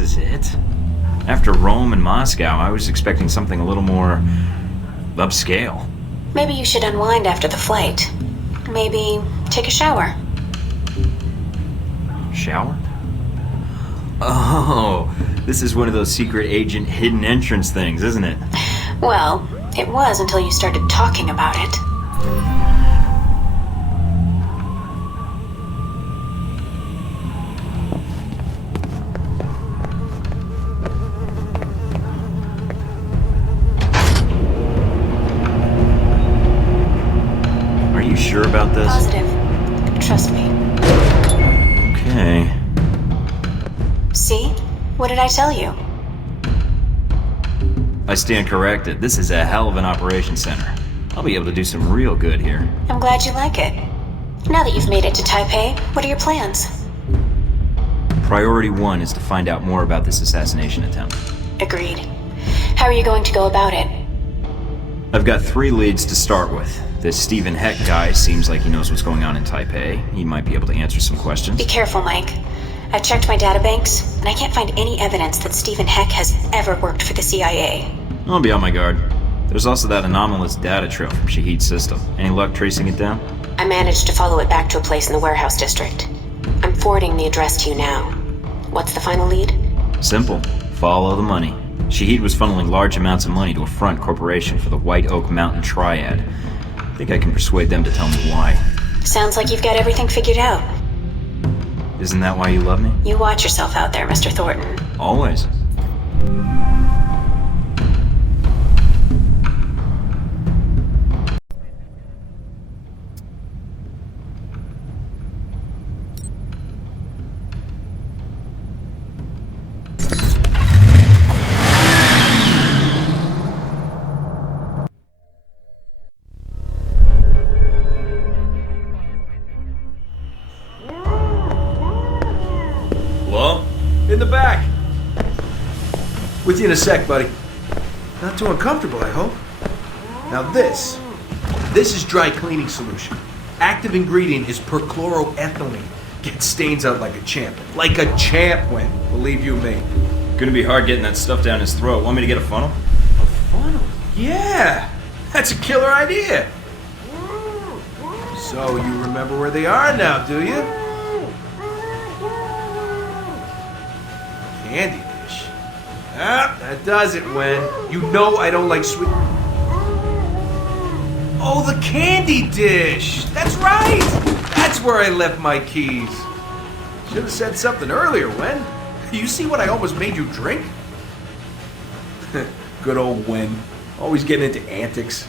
this is it? After Rome and Moscow, I was expecting something a little more upscale. Maybe you should unwind after the flight. Maybe take a shower. Shower? Oh, this is one of those secret agent hidden entrance things, isn't it? Well, it was until you started talking about it. Are you sure about this? Positive. Trust me. Okay. See? What did I tell you? I stand corrected. This is a hell of an operation center. I'll be able to do some real good here. I'm glad you like it. Now that you've made it to Taipei, what are your plans? Priority 1 is to find out more about this assassination attempt. Agreed. How are you going to go about it? I've got 3 leads to start with. This Stephen Heck guy seems like he knows what's going on in Taipei. He might be able to answer some questions. Be careful, Mike. I've checked my databanks, and I can't find any evidence that Stephen Heck has ever worked for the CIA. I'll be on my guard. There's also that anomalous data trail from Shahid's system. Any luck tracing it down? I managed to follow it back to a place in the warehouse district. I'm forwarding the address to you now. What's the final lead? Simple. Follow the money. Shahid was funneling large amounts of money to a front corporation for the White Oak Mountain Triad. I think I can persuade them to tell me why. Sounds like you've got everything figured out. Isn't that why you love me? You watch yourself out there, Mr. Thornton. Always. Hello? In the back. With you in a sec, buddy. Not too uncomfortable, I hope. Now this is dry cleaning solution. Active ingredient is perchloroethylene. Gets stains out like a champ. Like a champ, Win. Believe you me. Gonna be hard getting that stuff down his throat. Want me to get a funnel? A funnel? Yeah! That's a killer idea! So you remember where they are now, do you? Candy dish. Ah, that does it, Wen. You know I don't like sweet... Oh, the candy dish! That's right! That's where I left my keys. Should have said something earlier, Wen. You see what I almost made you drink? Good old Wen. Always getting into antics.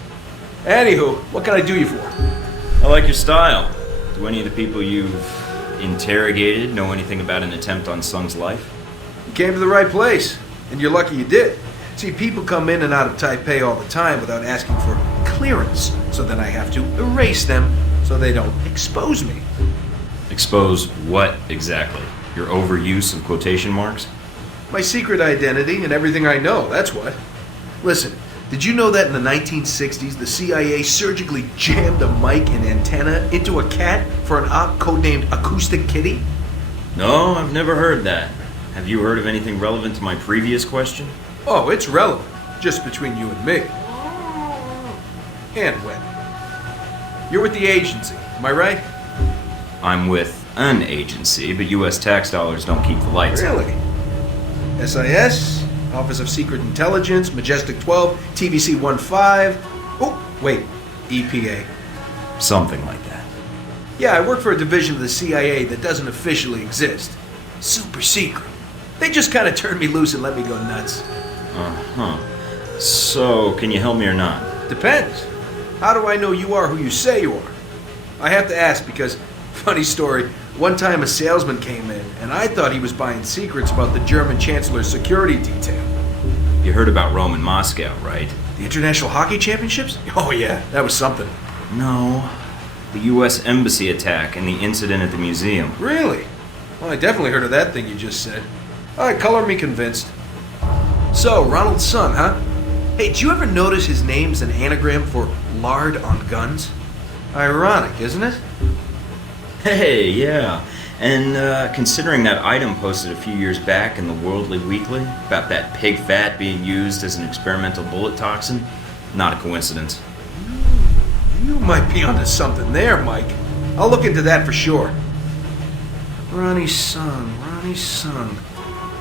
Anywho, what can I do you for? I like your style. Do any of the people you've interrogated know anything about an attempt on Sung's life? You came to the right place, and you're lucky you did. See, people come in and out of Taipei all the time without asking for clearance, so then I have to erase them so they don't expose me. Expose what exactly? Your overuse of quotation marks? My secret identity and everything I know, that's what. Listen, did you know that in the 1960s the CIA surgically jammed a mic and antenna into a cat for an op codenamed Acoustic Kitty? No, I've never heard that. Have you heard of anything relevant to my previous question? Oh, it's relevant. Just between you and me. And when? You're with the agency, am I right? I'm with an agency, but U.S. tax dollars don't keep the lights on. Really? SIS, Office of Secret Intelligence, Majestic 12, TVC 15. Oh, wait, EPA. Something like that. Yeah, I work for a division of the CIA that doesn't officially exist. Super secret. They just kind of turned me loose and let me go nuts. Uh-huh. So, can you help me or not? Depends. How do I know you are who you say you are? I have to ask because, funny story, one time a salesman came in and I thought he was buying secrets about the German Chancellor's security detail. You heard about Rome and Moscow, right? The International Hockey Championships? Oh yeah, that was something. No. The U.S. Embassy attack and the incident at the museum. Really? Well, I definitely heard of that thing you just said. Alright, color me convinced. So, Ronald Sung, huh? Hey, did you ever notice his name's an anagram for lard on guns? Ironic, isn't it? Hey, yeah. And considering that item posted a few years back in the Worldly Weekly about that pig fat being used as an experimental bullet toxin, not a coincidence. You might be onto something there, Mike. I'll look into that for sure. Ronnie's son.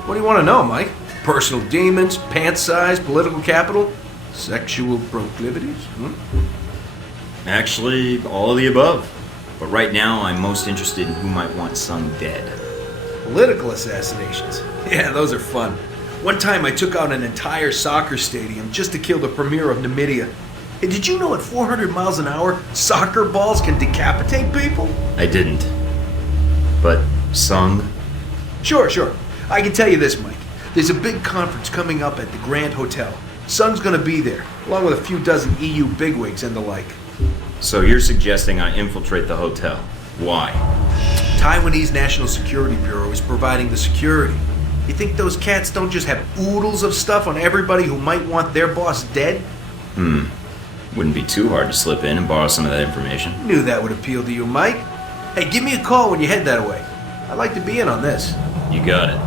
What do you want to know, Mike? Personal demons, pant size, political capital, sexual proclivities? Actually, all of the above. But right now, I'm most interested in who might want son dead. Political assassinations. Yeah, those are fun. One time I took out an entire soccer stadium just to kill the premier of Namibia. Hey, did you know at 400 miles an hour, soccer balls can decapitate people? I didn't. But Sung? Sure. I can tell you this, Mike. There's a big conference coming up at the Grand Hotel. Sung's gonna be there, along with a few dozen EU bigwigs and the like. So you're suggesting I infiltrate the hotel. Why? Taiwanese National Security Bureau is providing the security. You think those cats don't just have oodles of stuff on everybody who might want their boss dead? Wouldn't be too hard to slip in and borrow some of that information. Knew that would appeal to you, Mike. Hey, give me a call when you head that way. I'd like to be in on this. You got it.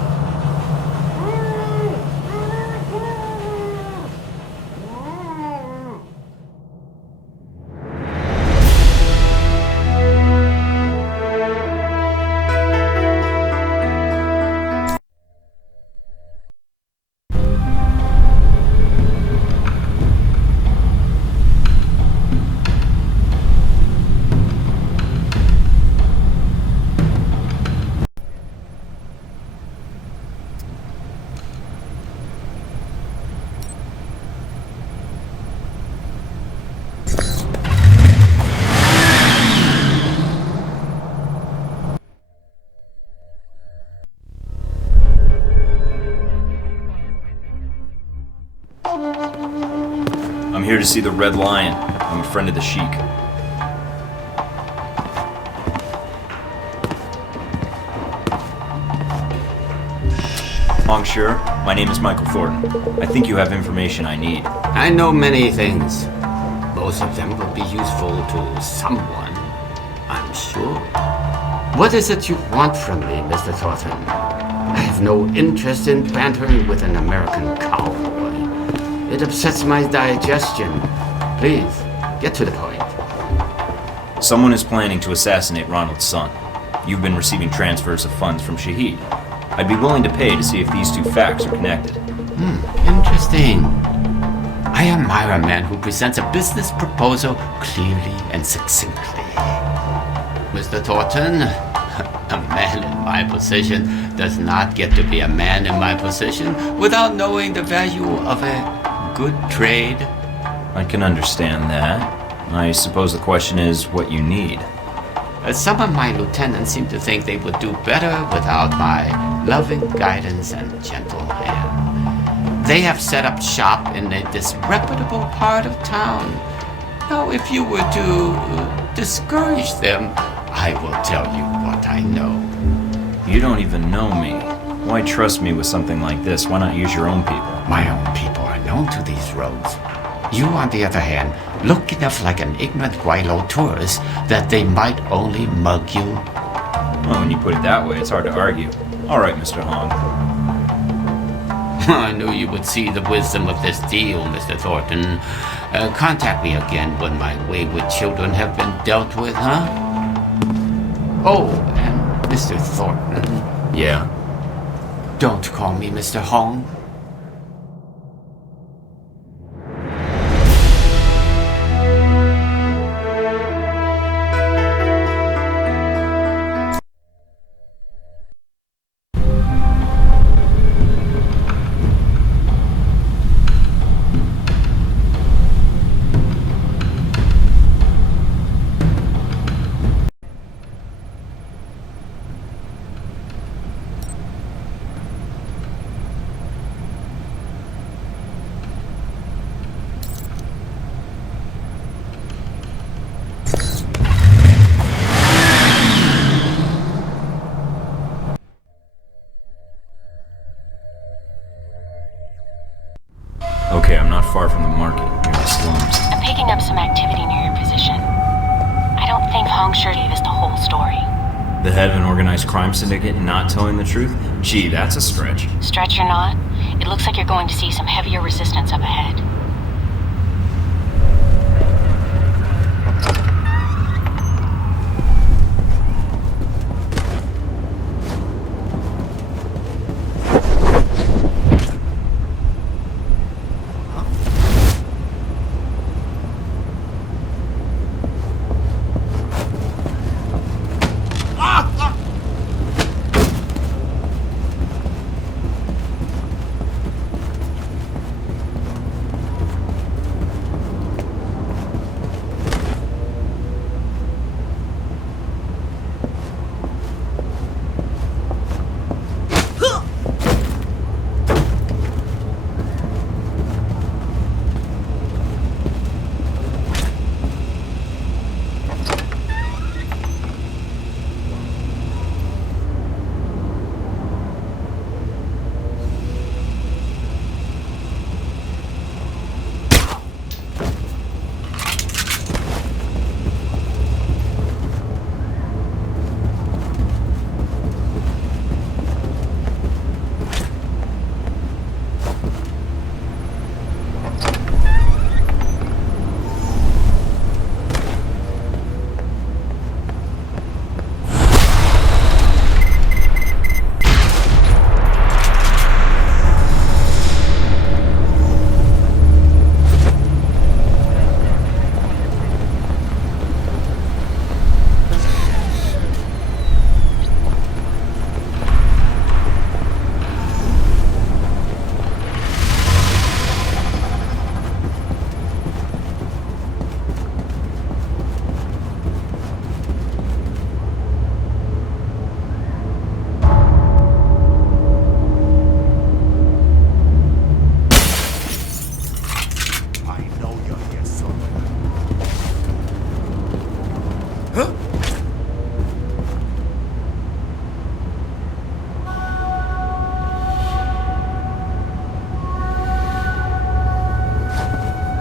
I'm here to see the Red Lion. I'm a friend of the Sheik. Monsieur, my name is Michael Thornton. I think you have information I need. I know many things. Most of them will be useful to someone, I'm sure. What is it you want from me, Mr. Thornton? I have no interest in bantering with an American cowboy. It upsets my digestion. Please, get to the point. Someone is planning to assassinate Ronald's son. You've been receiving transfers of funds from Shahid. I'd be willing to pay to see if these two facts are connected. Interesting. I admire a man who presents a business proposal clearly and succinctly. Mr. Thornton, a man in my position does not get to be a man in my position without knowing the value of a good trade. I can understand that. I suppose the question is what you need. Some of my lieutenants seem to think they would do better without my loving guidance and gentle hand. They have set up shop in a disreputable part of town. Now, if you were to discourage them, I will tell you what I know. You don't even know me. Why trust me with something like this? Why not use your own people? My own people are known to these roads. You, on the other hand, look enough like an ignorant Guaylo tourist that they might only mug you. Well, when you put it that way, it's hard to argue. All right, Mr. Hong. I knew you would see the wisdom of this deal, Mr. Thornton. Contact me again when my wayward children have been dealt with, huh? Oh, and Mr. Thornton. Yeah? Don't call me Mr. Hong. Okay, I'm not far from the market, near the slums. I'm picking up some activity near your position. I don't think Hong Sure gave us the whole story. The head of an organized crime syndicate not telling the truth? Gee, that's a stretch. Stretch or not, it looks like you're going to see some heavier resistance up ahead.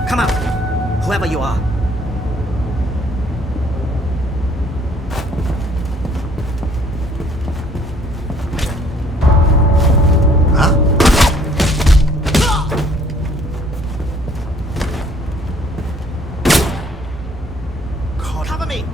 Come out, whoever you are. Cover me!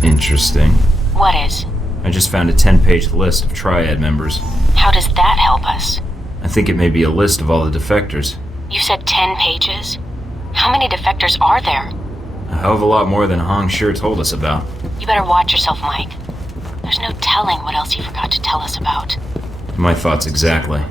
Interesting. What is? I just found a 10-page list of Triad members. How does that help us? I think it may be a list of all the defectors. You said 10 pages? How many defectors are there? A hell of a lot more than Hong sure told us about. You better watch yourself, Mike. There's no telling what else he forgot to tell us about. My thoughts exactly.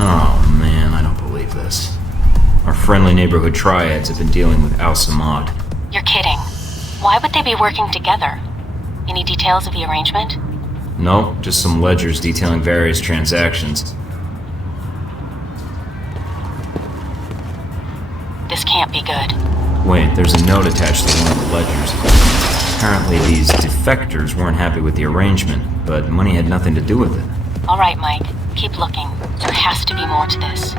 Oh man, I don't believe this. Our friendly neighborhood triads have been dealing with Al-Samad. You're kidding. Why would they be working together? Any details of the arrangement? No, just some ledgers detailing various transactions. This can't be good. Wait, there's a note attached to one of the ledgers. Apparently these defectors weren't happy with the arrangement, but money had nothing to do with it. All right, Mike. Keep looking. There has to be more to this.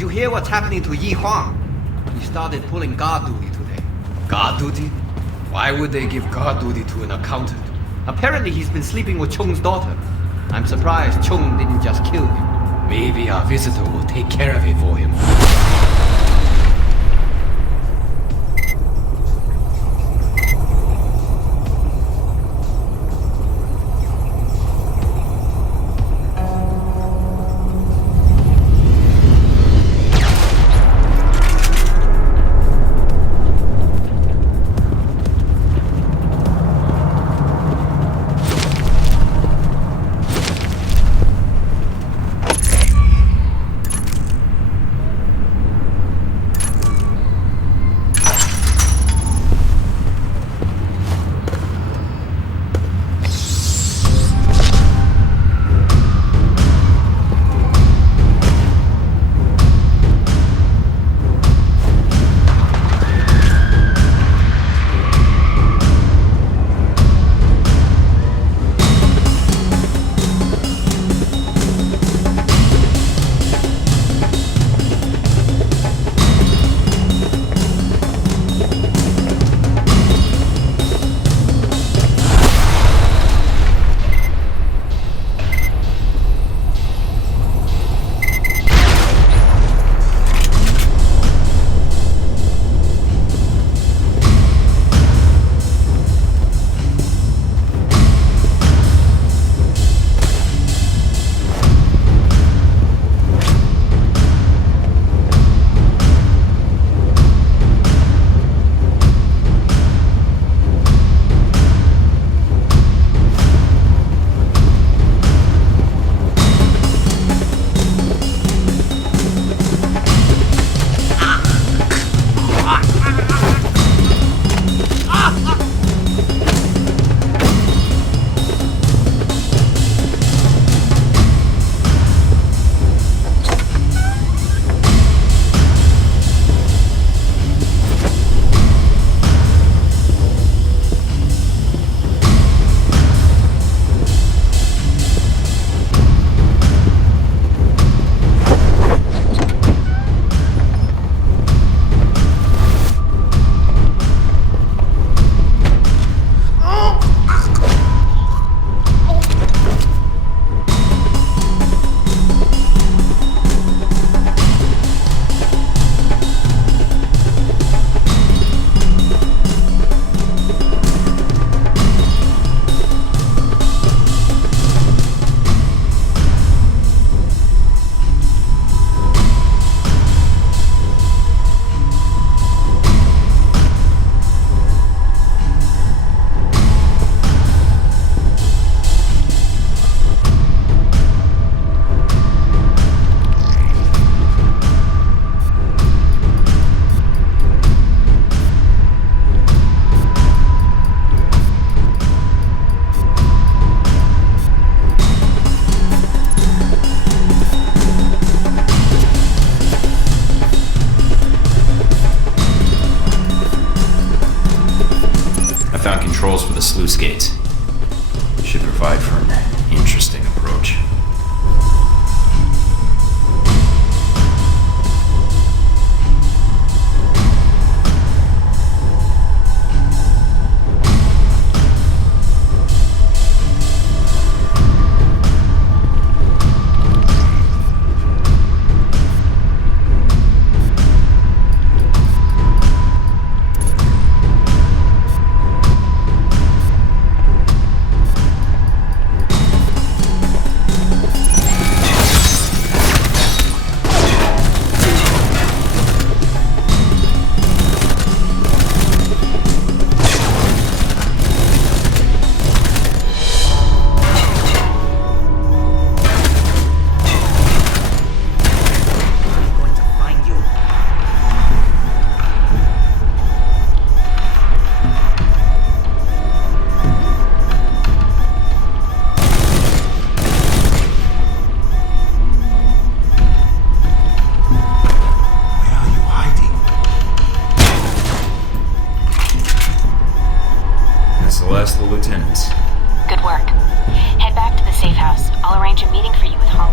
Did you hear what's happening to Yi Huang? He started pulling guard duty today. Guard duty? Why would they give guard duty to an accountant? Apparently he's been sleeping with Chung's daughter. I'm surprised Chung didn't just kill him. Maybe our visitor will take care of it for him.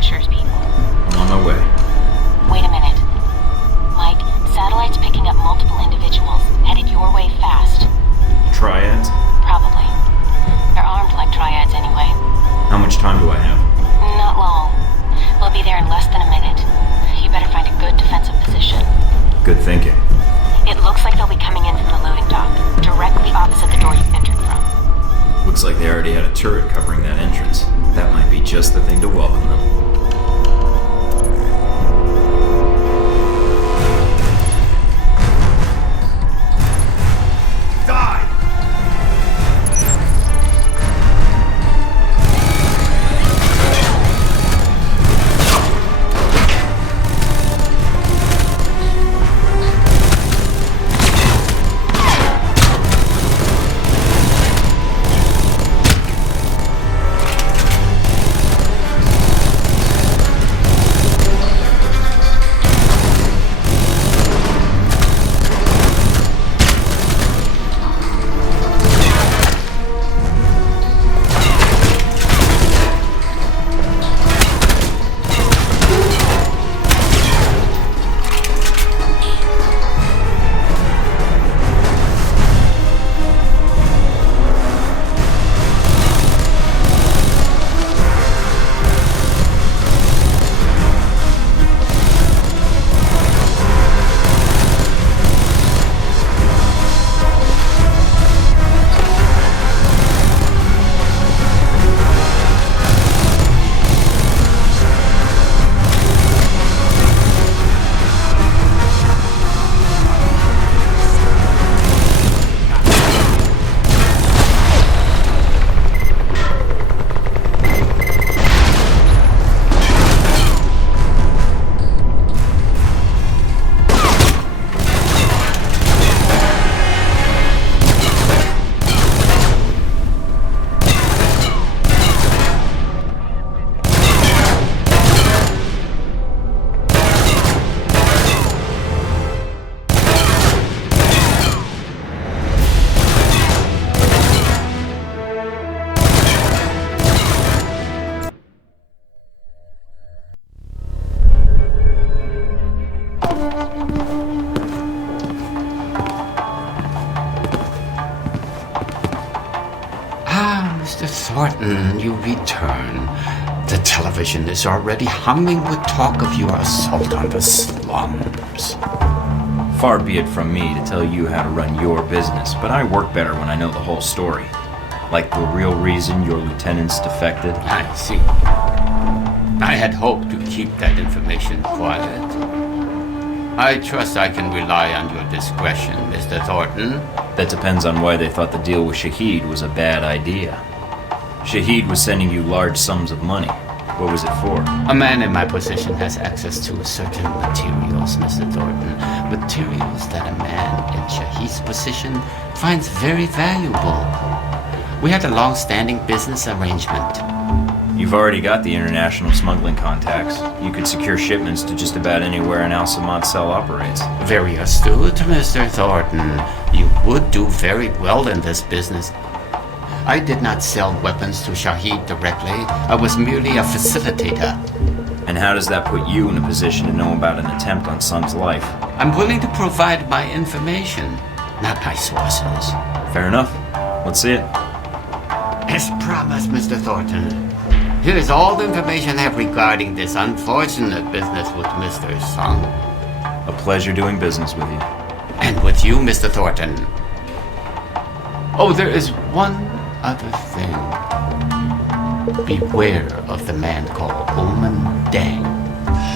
captures people. I'm on my way. Wait a minute. Mike, satellite's picking up multiple individuals, headed your way fast. Triads? Probably. They're armed like triads anyway. How much time do I have? Not long. They'll be there in less than a minute. You better find a good defensive position. Good thinking. It looks like they'll be coming in from the loading dock, directly opposite the door you entered from. Looks like they already had a turret covering that entrance. That might be just the thing to welcome them. Mr. Thornton, you return. The television is already humming with talk of your assault on the slums. Far be it from me to tell you how to run your business, but I work better when I know the whole story. Like the real reason your lieutenant's defected. I see. I had hoped to keep that information quiet. I trust I can rely on your discretion, Mr. Thornton. That depends on why they thought the deal with Shahid was a bad idea. Shahid was sending you large sums of money. What was it for? A man in my position has access to certain materials, Mr. Thornton. Materials that a man in Shahid's position finds very valuable. We had a long-standing business arrangement. You've already got the international smuggling contacts. You could secure shipments to just about anywhere an Al-Samad cell operates. Very astute, Mr. Thornton. You would do very well in this business. I did not sell weapons to Shahid directly. I was merely a facilitator. And how does that put you in a position to know about an attempt on Sun's life? I'm willing to provide my information, not my sources. Fair enough. Let's see it. As promised, Mr. Thornton. Here's all the information I have regarding this unfortunate business with Mr. Sung. A pleasure doing business with you. And with you, Mr. Thornton. Oh, there is one other thing. Beware of the man called Oman Dang.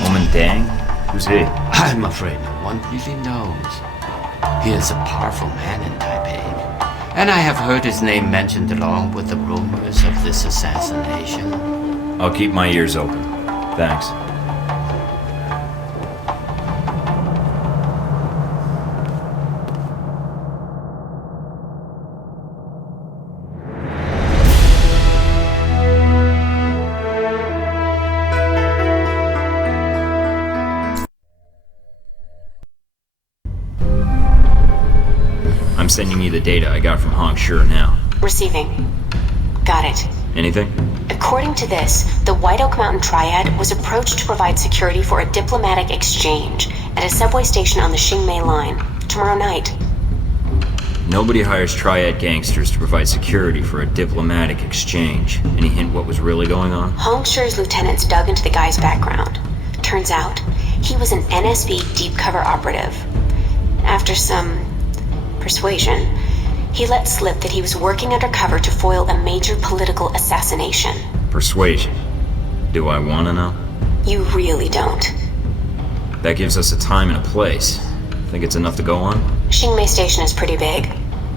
Oman Dang? Who's he? I'm afraid no one really knows. He is a powerful man in Taipei. And I have heard his name mentioned along with the rumors of this assassination. I'll keep my ears open. Thanks. I'm sending you the data I got from Hong Sure now. Receiving. Got it. Anything? According to this, the White Oak Mountain Triad was approached to provide security for a diplomatic exchange at a subway station on the Qingmei line tomorrow night. Nobody hires Triad gangsters to provide security for a diplomatic exchange. Any hint what was really going on? Hong Shi's lieutenants dug into the guy's background. Turns out, he was an NSV deep cover operative. After some persuasion, he let slip that he was working undercover to foil a major political assassination. Persuasion. Do I want to know? You really don't. That gives us a time and a place. Think it's enough to go on? Qingmei Station is pretty big.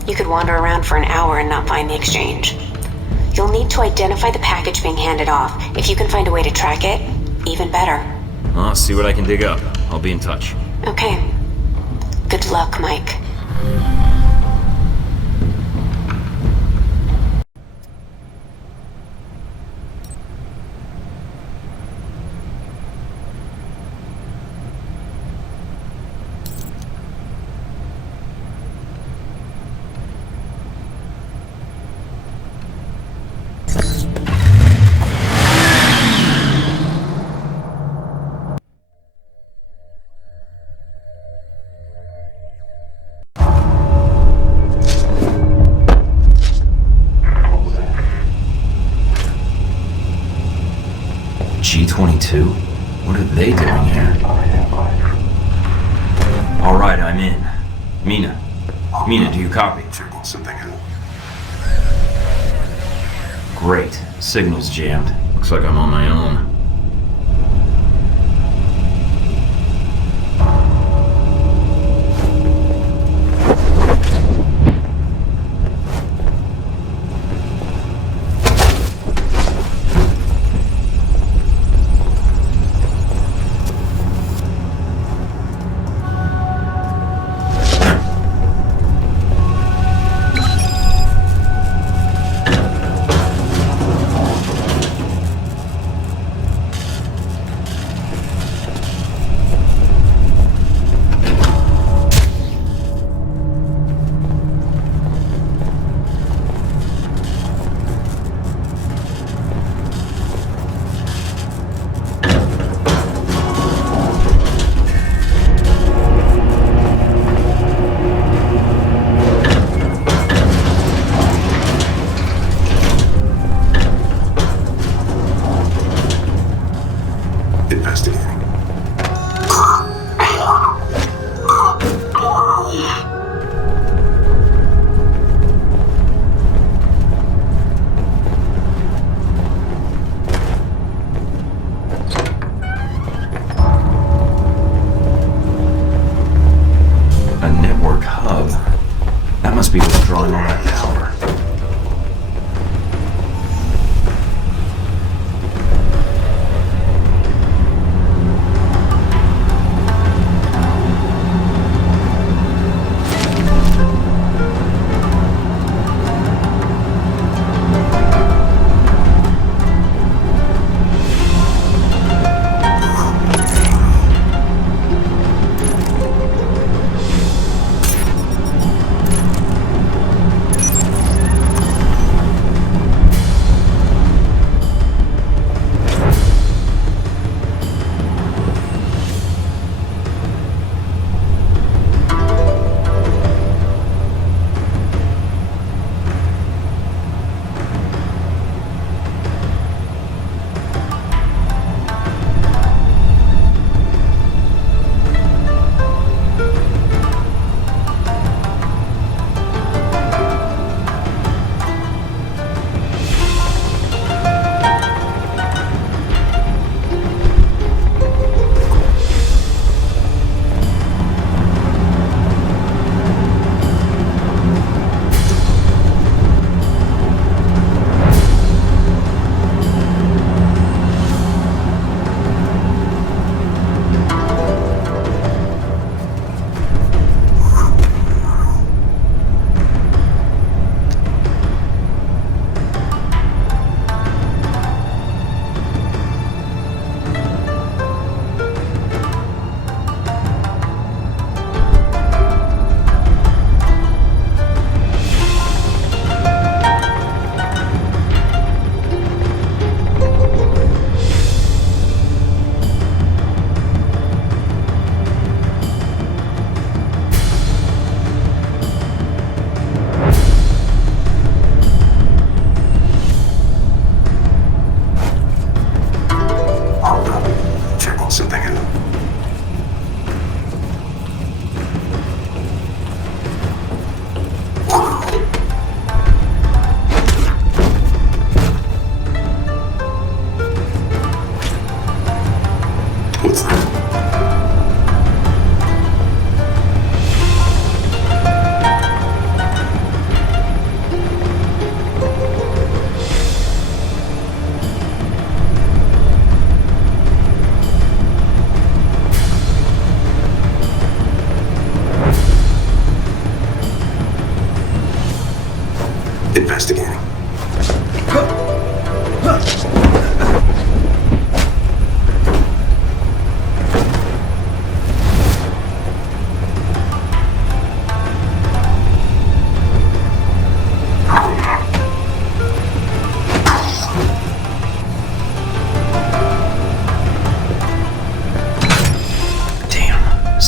You could wander around for an hour and not find the exchange. You'll need to identify the package being handed off. If you can find a way to track it, even better. I'll see what I can dig up. I'll be in touch. Okay. Good luck, Mike. G-22? What are they doing here? Alright, I'm in. Mina. Mina, do you copy? Great. Signal's jammed. Looks like I'm on my own.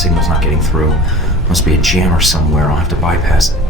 signal's not getting through. Must be a jammer somewhere. I'll have to bypass it.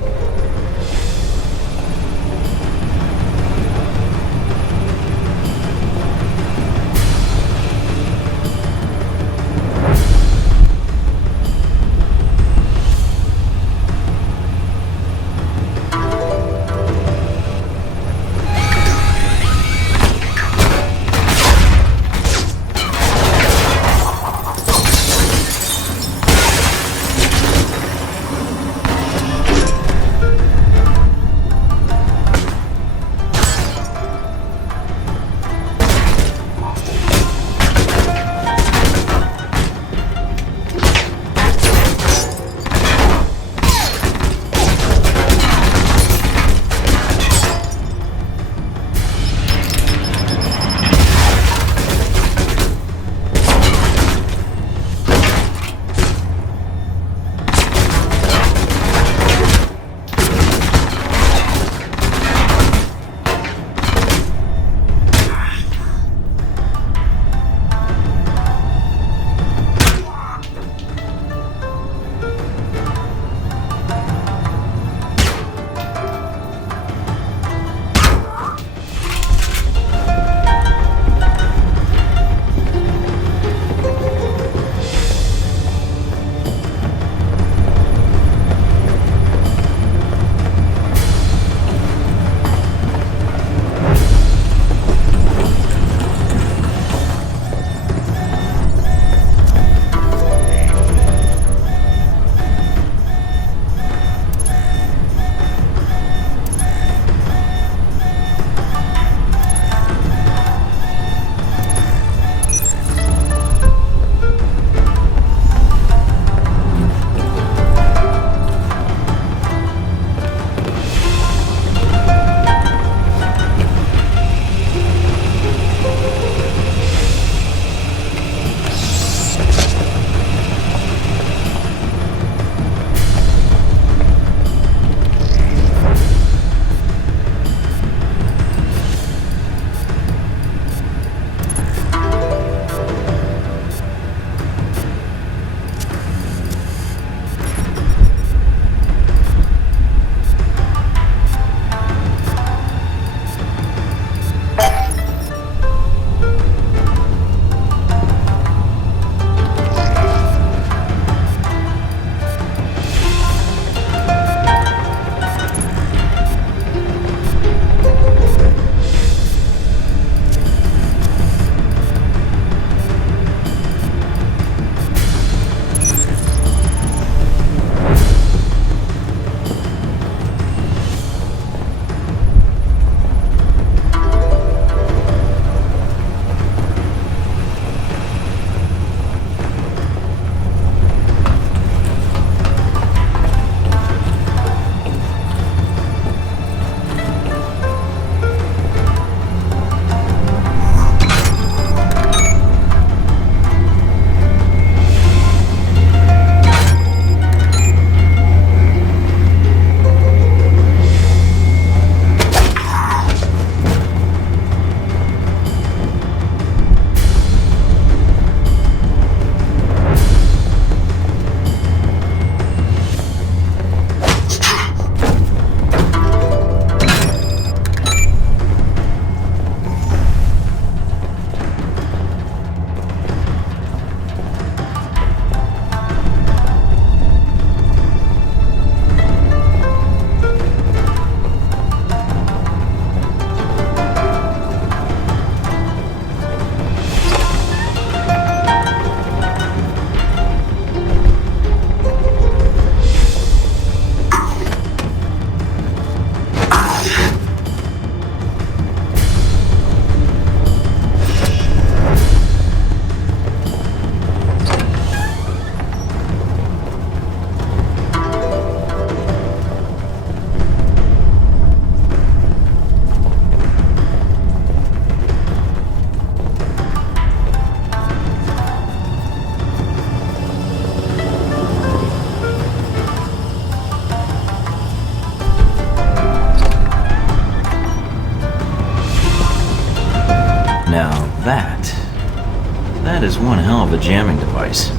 That is one hell of a jamming device.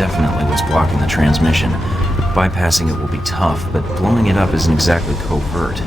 definitely what's blocking the transmission. Bypassing it will be tough, but blowing it up isn't exactly covert.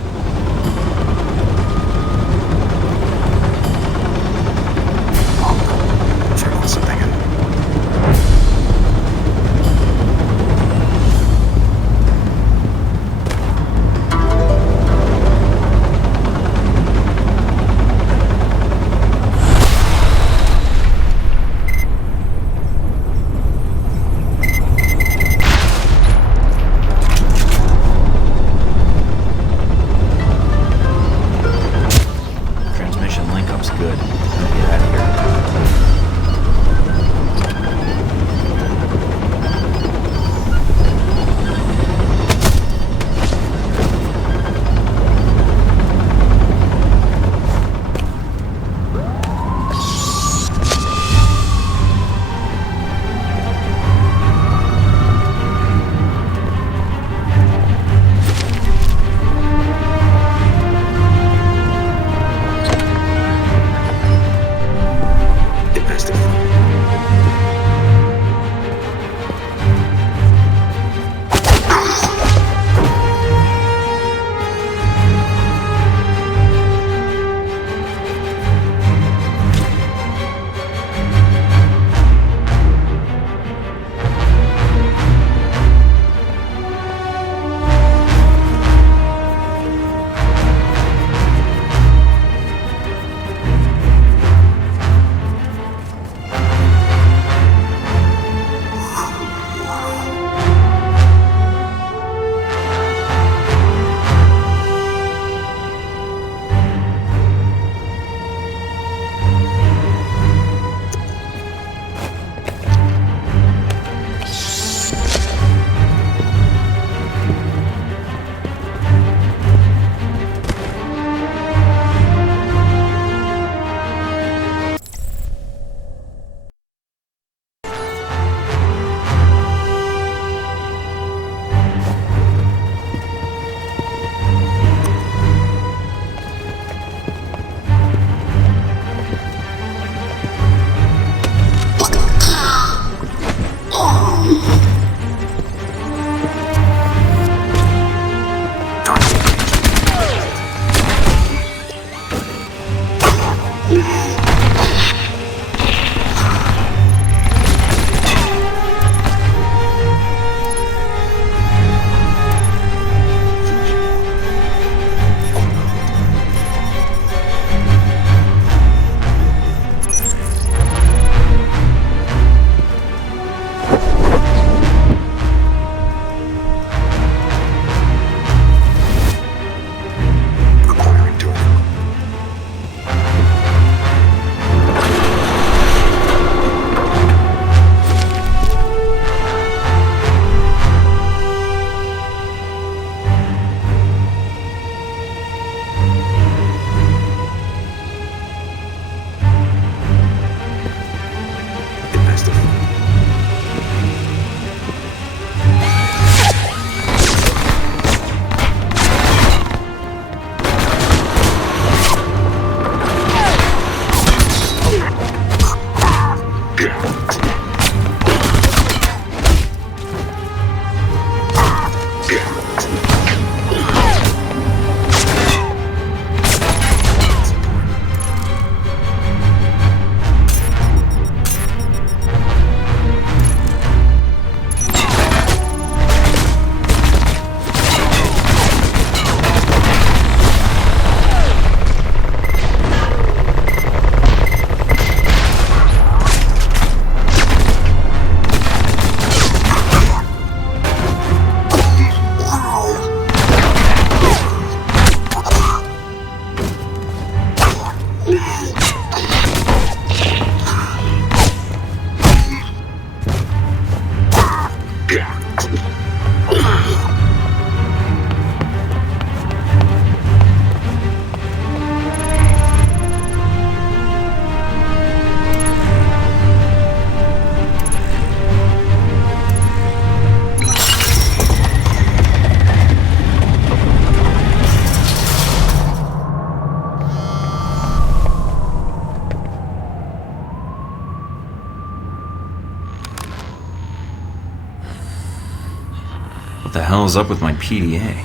hell's up with my PDA?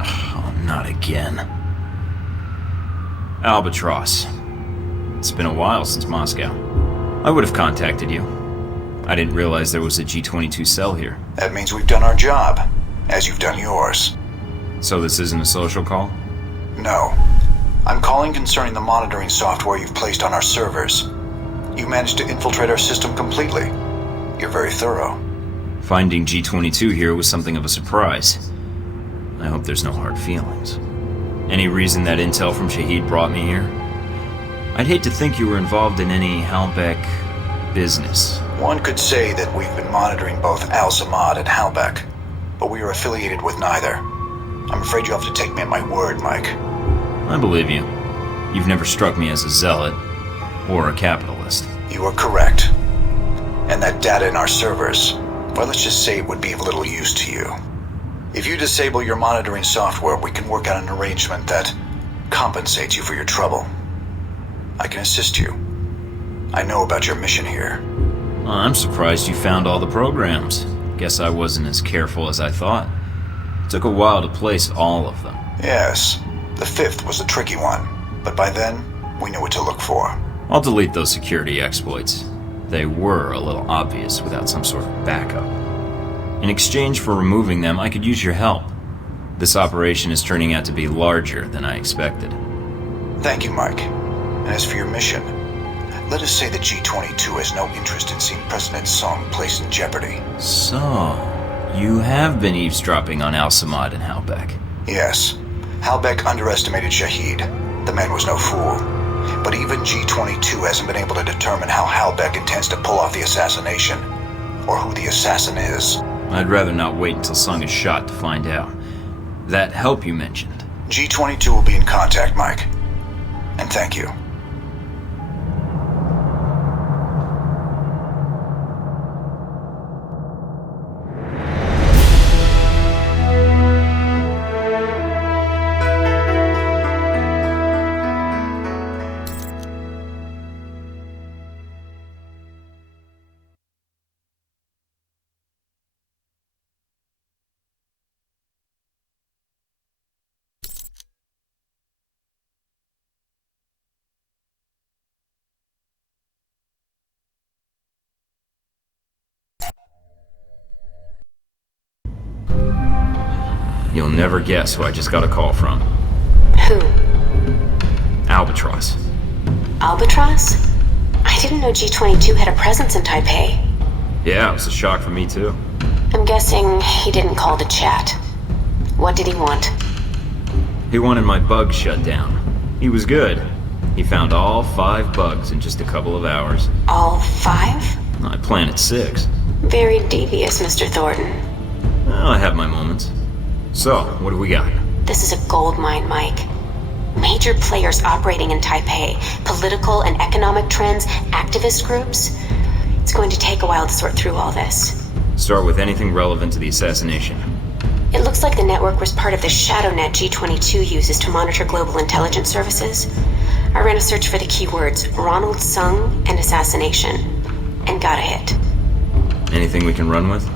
Oh, not again. Albatross. It's been a while since Moscow. I would have contacted you. I didn't realize there was a G-22 cell here. That means we've done our job, as you've done yours. So this isn't a social call? No. I'm calling concerning the monitoring software you've placed on our servers. You managed to infiltrate our system completely. You're very thorough. Finding G-22 here was something of a surprise. I hope there's no hard feelings. Any reason that intel from Shahid brought me here? I'd hate to think you were involved in any Halbech business. One could say that we've been monitoring both Al-Samad and Halbech, but we are affiliated with neither. I'm afraid you have to take me at my word, Mike. I believe you. You've never struck me as a zealot or a capitalist. You are correct. And that data in our servers, well, let's just say it would be of little use to you. If you disable your monitoring software, we can work out an arrangement that compensates you for your trouble. I can assist you. I know about your mission here. I'm surprised you found all the programs. Guess I wasn't as careful as I thought. It took a while to place all of them. Yes, the fifth was the tricky one, but by then, we knew what to look for. I'll delete those security exploits. They were a little obvious without some sort of backup. In exchange for removing them, I could use your help. This operation is turning out to be larger than I expected. Thank you, Mike. And as for your mission, let us say that G-22 has no interest in seeing President Song placed in jeopardy. So, you have been eavesdropping on Al-Samad and Halbech. Yes. Halbech underestimated Shahid. The man was no fool. But even G-22 hasn't been able to determine how Halbech intends to pull off the assassination, or who the assassin is. I'd rather not wait until Sung is shot to find out. That help you mentioned. G-22 will be in contact, Mike. And thank you. You'll never guess who I just got a call from. Who? Albatross. Albatross? I didn't know G-22 had a presence in Taipei. Yeah, it was a shock for me too. I'm guessing he didn't call to chat. What did he want? He wanted my bugs shut down. He was good. He found all 5 bugs in just a couple of hours. All 5? I planted 6. Very devious, Mr. Thornton. Well, I have my moments. So, what do we got? This is a gold mine, Mike. Major players operating in Taipei, political and economic trends, activist groups. It's going to take a while to sort through all this. Start with anything relevant to the assassination. It looks like the network was part of the shadow net G-22 uses to monitor global intelligence services. I ran a search for the keywords Ronald Sung and assassination, and got a hit. Anything we can run with?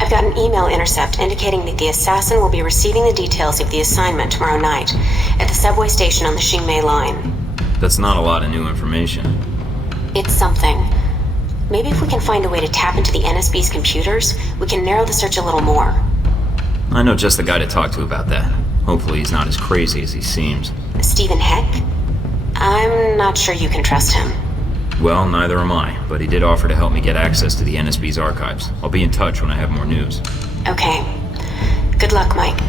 I've got an email intercept indicating that the assassin will be receiving the details of the assignment tomorrow night at the subway station on the Xingmei line. That's not a lot of new information. It's something. Maybe if we can find a way to tap into the NSB's computers, we can narrow the search a little more. I know just the guy to talk to about that. Hopefully he's not as crazy as he seems. Stephen Heck? I'm not sure you can trust him. Well, neither am I, but he did offer to help me get access to the NSB's archives. I'll be in touch when I have more news. Okay. Good luck, Mike.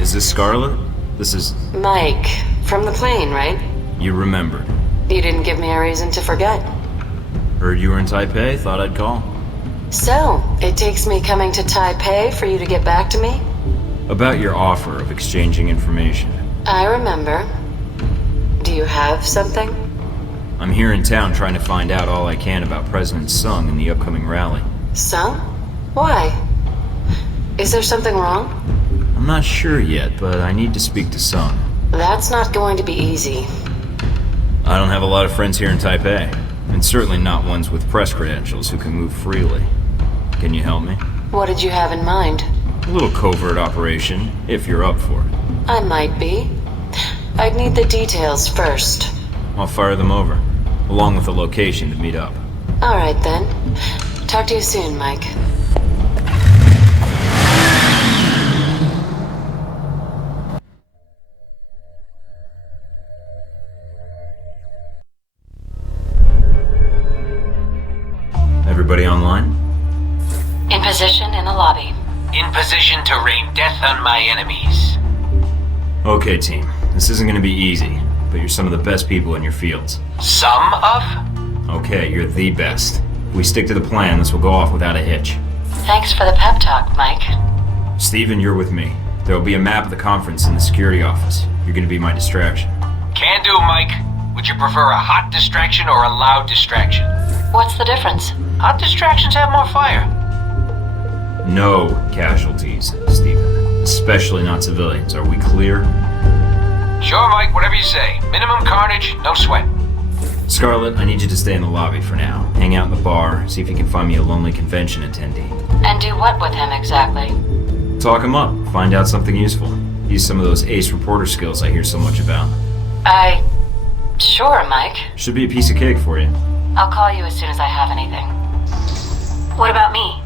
Is this Scarlet? This is... Mike, from the plane, right? You remembered. You didn't give me a reason to forget. Heard you were in Taipei, thought I'd call. So, it takes me coming to Taipei for you to get back to me? About your offer of exchanging information. I remember. Do you have something? I'm here in town trying to find out all I can about President Sung and the upcoming rally. Sung? Why? Is there something wrong? I'm not sure yet, but I need to speak to Sung. That's not going to be easy. I don't have a lot of friends here in Taipei, and certainly not ones with press credentials who can move freely. Can you help me? What did you have in mind? A little covert operation, if you're up for it. I might be. I'd need the details first. I'll fire them over, along with a location to meet up. All right, then. Talk to you soon, Mike. Everybody online? In position in the lobby. In position to rain death on my enemies. Okay, team. This isn't gonna be easy, but you're some of the best people in your fields. Some of? Okay, you're the best. If we stick to the plan, this will go off without a hitch. Thanks for the pep talk, Mike. Steven, you're with me. There will be a map of the conference in the security office. You're gonna be my distraction. Can do, Mike. Would you prefer a hot distraction or a loud distraction? What's the difference? Hot distractions have more fire. No casualties, Steven. Especially not civilians. Are we clear? Sure, Mike, whatever you say. Minimum carnage, no sweat. Scarlett, I need you to stay in the lobby for now. Hang out in the bar, see if you can find me a lonely convention attendee. And do what with him exactly? Talk him up, find out something useful. Use some of those ace reporter skills I hear so much about. Sure, Mike. Should be a piece of cake for you. I'll call you as soon as I have anything. What about me?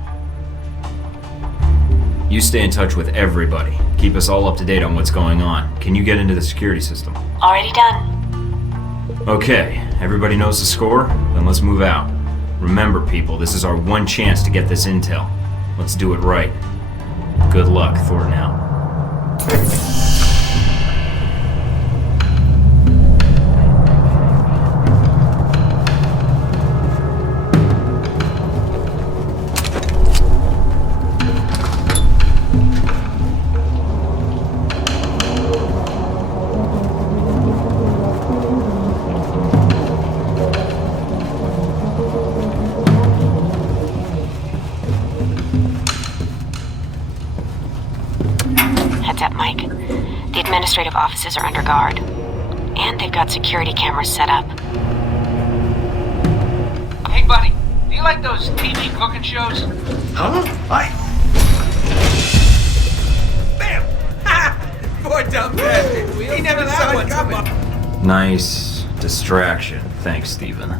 You stay in touch with everybody. Keep us all up to date on what's going on. Can you get into the security system? Already done. Okay, everybody knows the score? Then let's move out. Remember, people, this is our one chance to get this intel. Let's do it right. Good luck, Thornton out. Heads up, Mike. The administrative offices are under guard. And they've got security cameras set up. Hey, buddy, do you like those TV cooking shows? Huh? Bam! Ha! Poor dumb bastard. He never saw it coming. Nice distraction. Thanks, Steven.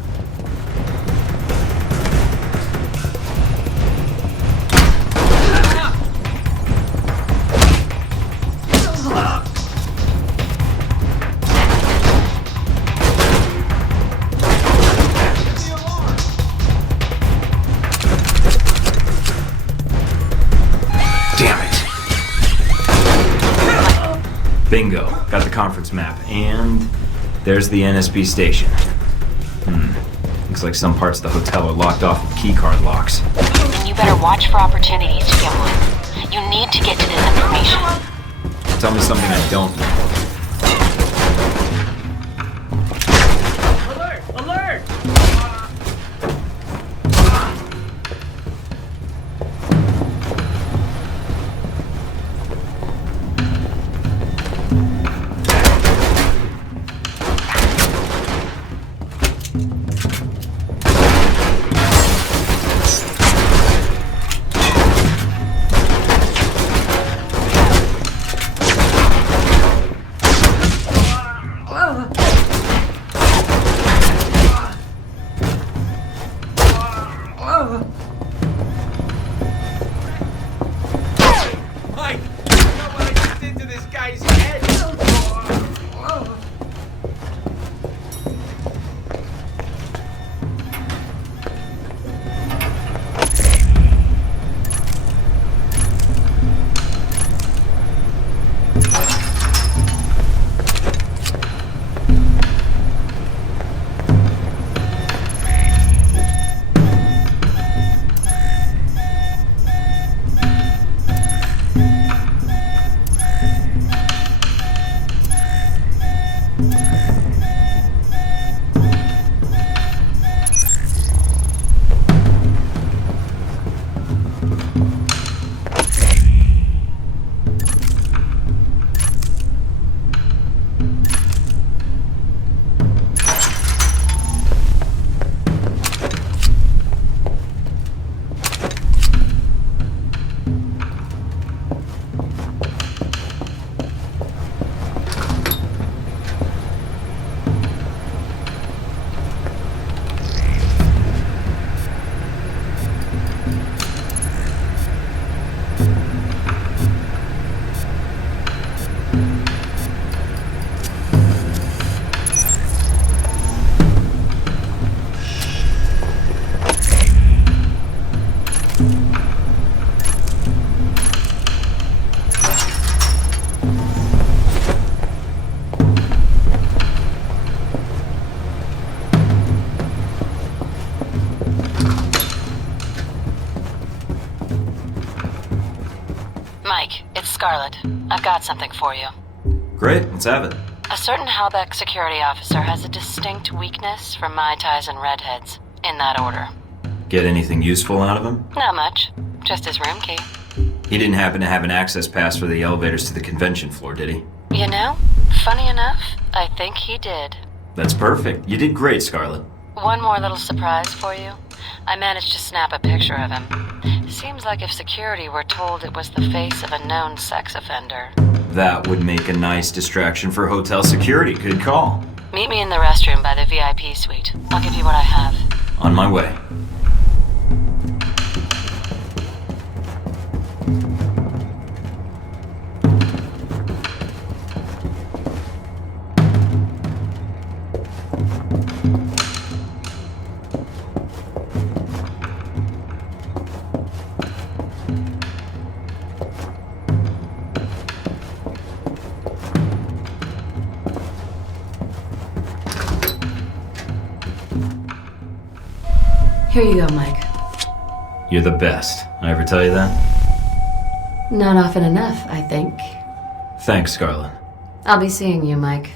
Bingo. Got the conference map. And there's the NSB station. Looks like some parts of the hotel are locked off with keycard locks. And you better watch for opportunities to get one. You need to get to this information. Tell me something I don't know. Alert! Alert! Mike, it's Scarlett. I've got something for you. Great, let's have it. A certain Halbeck security officer has a distinct weakness for Mai Tais and redheads. In that order. Get anything useful out of him? Not much. Just his room key. He didn't happen to have an access pass for the elevators to the convention floor, did he? You know, funny enough, I think he did. That's perfect. You did great, Scarlett. One more little surprise for you. I managed to snap a picture of him. Seems like if security were told it was the face of a known sex offender. That would make a nice distraction for hotel security. Good call. Meet me in the restroom by the VIP suite. I'll give you what I have. On my way. Here you go, Mike. You're the best. I ever tell you that? Not often enough, I think. Thanks, Scarlett. I'll be seeing you, Mike.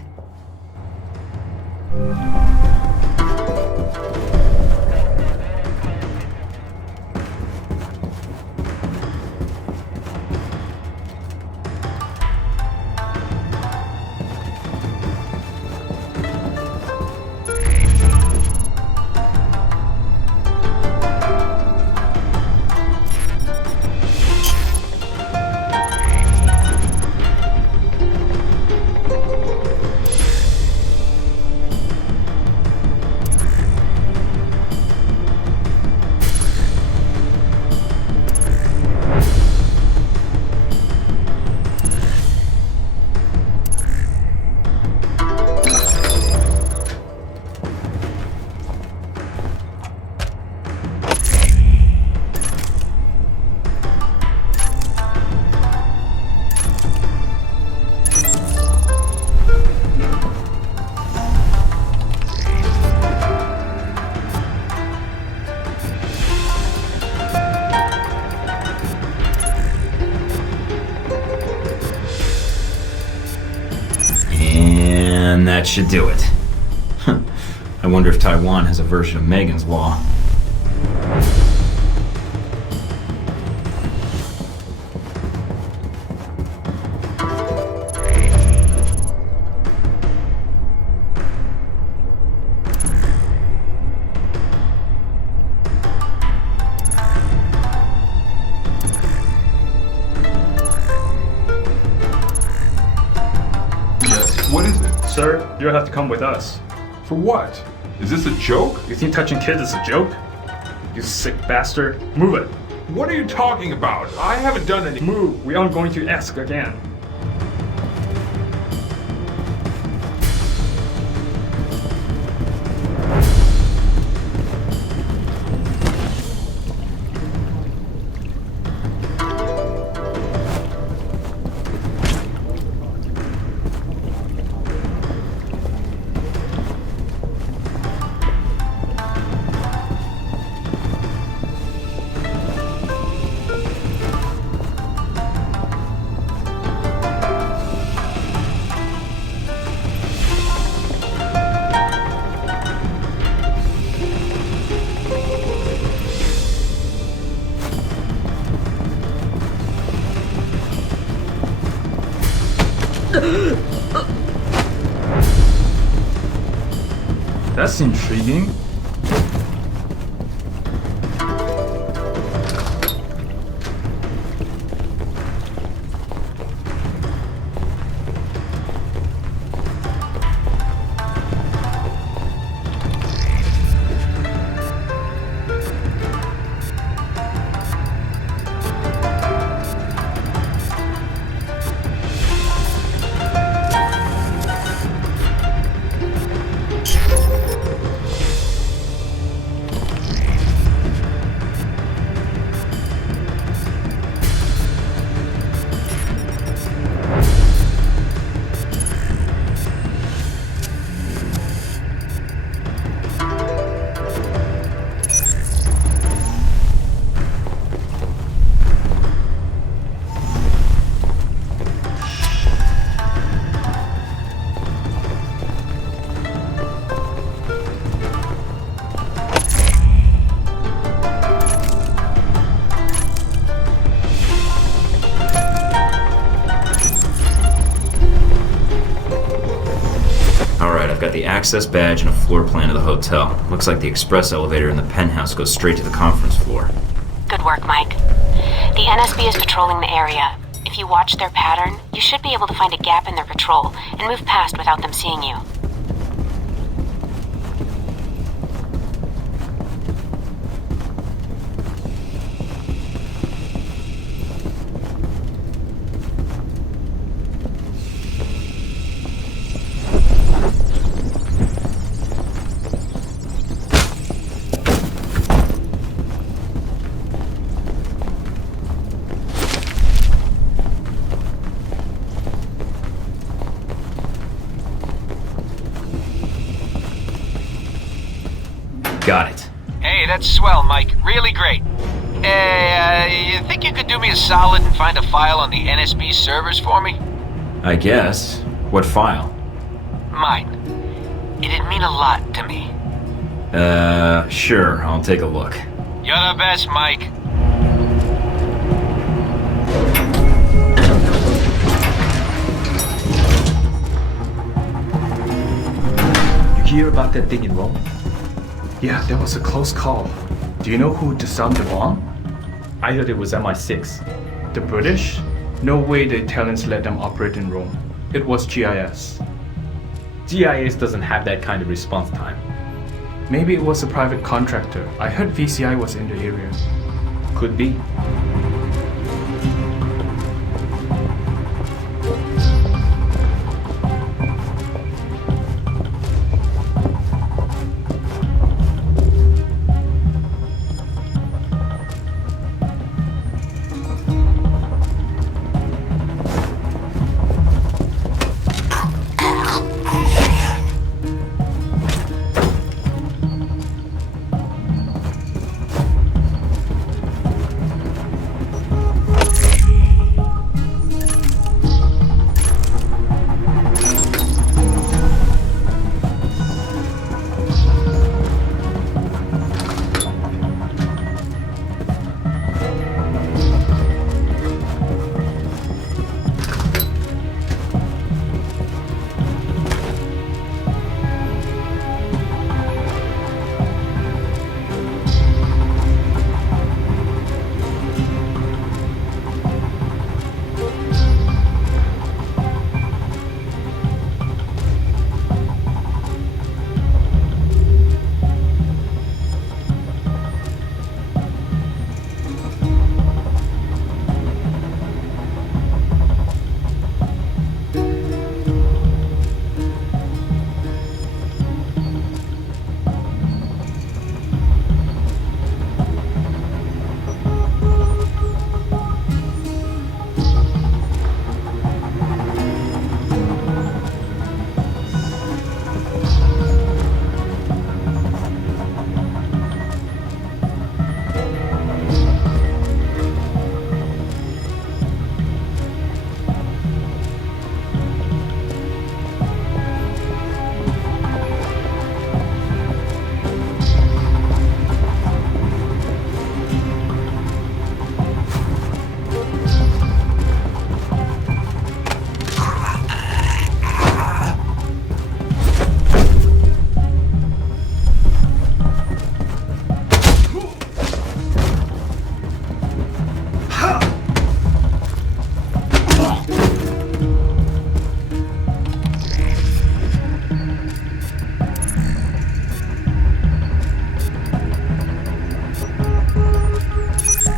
And that should do it. I wonder if Taiwan has a version of Megan's Law. What is it? Sir, you'll have to come with us. For what? Is this a joke? You think touching kids is a joke? You sick bastard. Move it. What are you talking about? I haven't done any— Move. We aren't going to ask again. That's intriguing. got the access badge and a floor plan of the hotel. Looks like the express elevator in the penthouse goes straight to the conference floor. Good work, Mike. The NSB is patrolling the area. If you watch their pattern, you should be able to find a gap in their patrol and move past without them seeing you. Got it. Hey, that's swell, Mike. Really great. You think you could do me a solid and find a file on the NSB servers for me? I guess. What file? Mine. It'd mean a lot to me. Sure. I'll take a look. You're the best, Mike. You hear about that thing in Rome? Yeah, there was a close call. Do you know who disarmed the bomb? I heard it was MI6. The British? No way the Italians let them operate in Rome. It was GIS. GIS doesn't have that kind of response time. Maybe it was a private contractor. I heard VCI was in the area. Could be.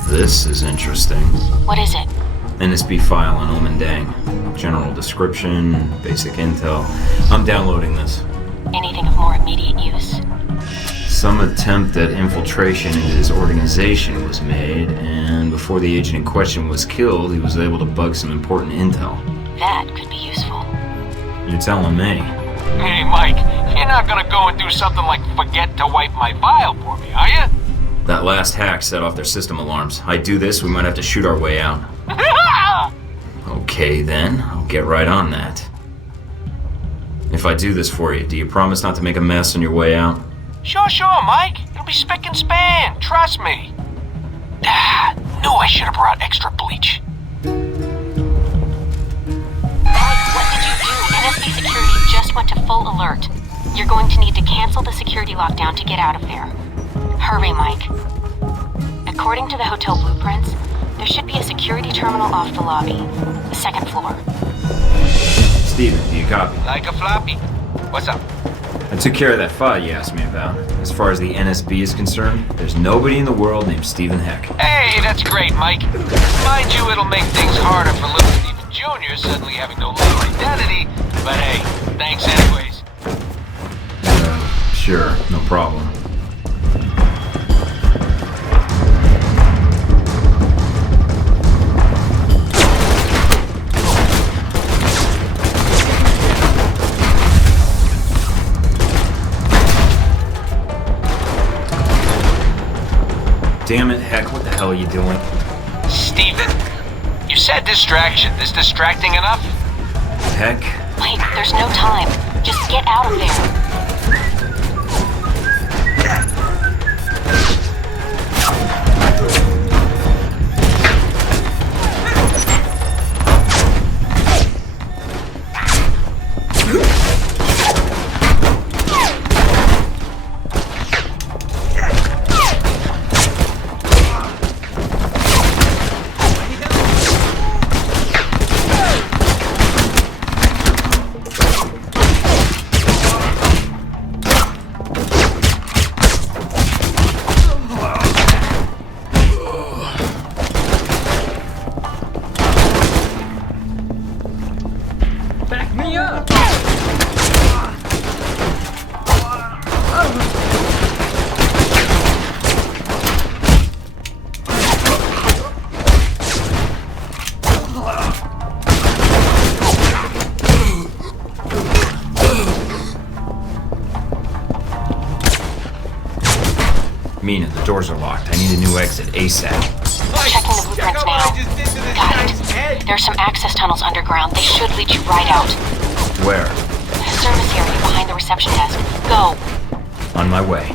This is interesting. What is it? NSB file on Omen Dang. General description, basic intel. I'm downloading this. Anything of more immediate use? Some attempt at infiltration into his organization was made, and before the agent in question was killed, he was able to bug some important intel. That could be useful. You're telling me. Hey, Mike, you're not gonna go and do something like forget to wipe my file for me, are you? That last hack set off their system alarms. I do this, we might have to shoot our way out. Okay then, I'll get right on that. If I do this for you, do you promise not to make a mess on your way out? Sure, Mike. It'll be spick and span, trust me. Knew I should have brought extra bleach. Mike, what did you do? NSB security just went to full alert. You're going to need to cancel the security lockdown to get out of there. Hurry, Mike. According to the hotel blueprints, there should be a security terminal off the lobby, the second floor. Steven, do you copy? Like a floppy. What's up? I took care of that file you asked me about. As far as the NSB is concerned, there's nobody in the world named Stephen Heck. Hey, that's great, Mike. Mind you, it'll make things harder for little Stephen Jr. suddenly having no legal identity, but hey, thanks anyways. Sure, no problem. Damn it, Heck, what the hell are you doing? Steven, you said distraction. Is distracting enough? Heck? Wait, there's no time. Just get out of there. Mina, the doors are locked. I need a new exit ASAP. Checking the blueprints now. Got it. There are some access tunnels underground. They should lead you right out. Where? Service area behind the reception desk. Go. On my way.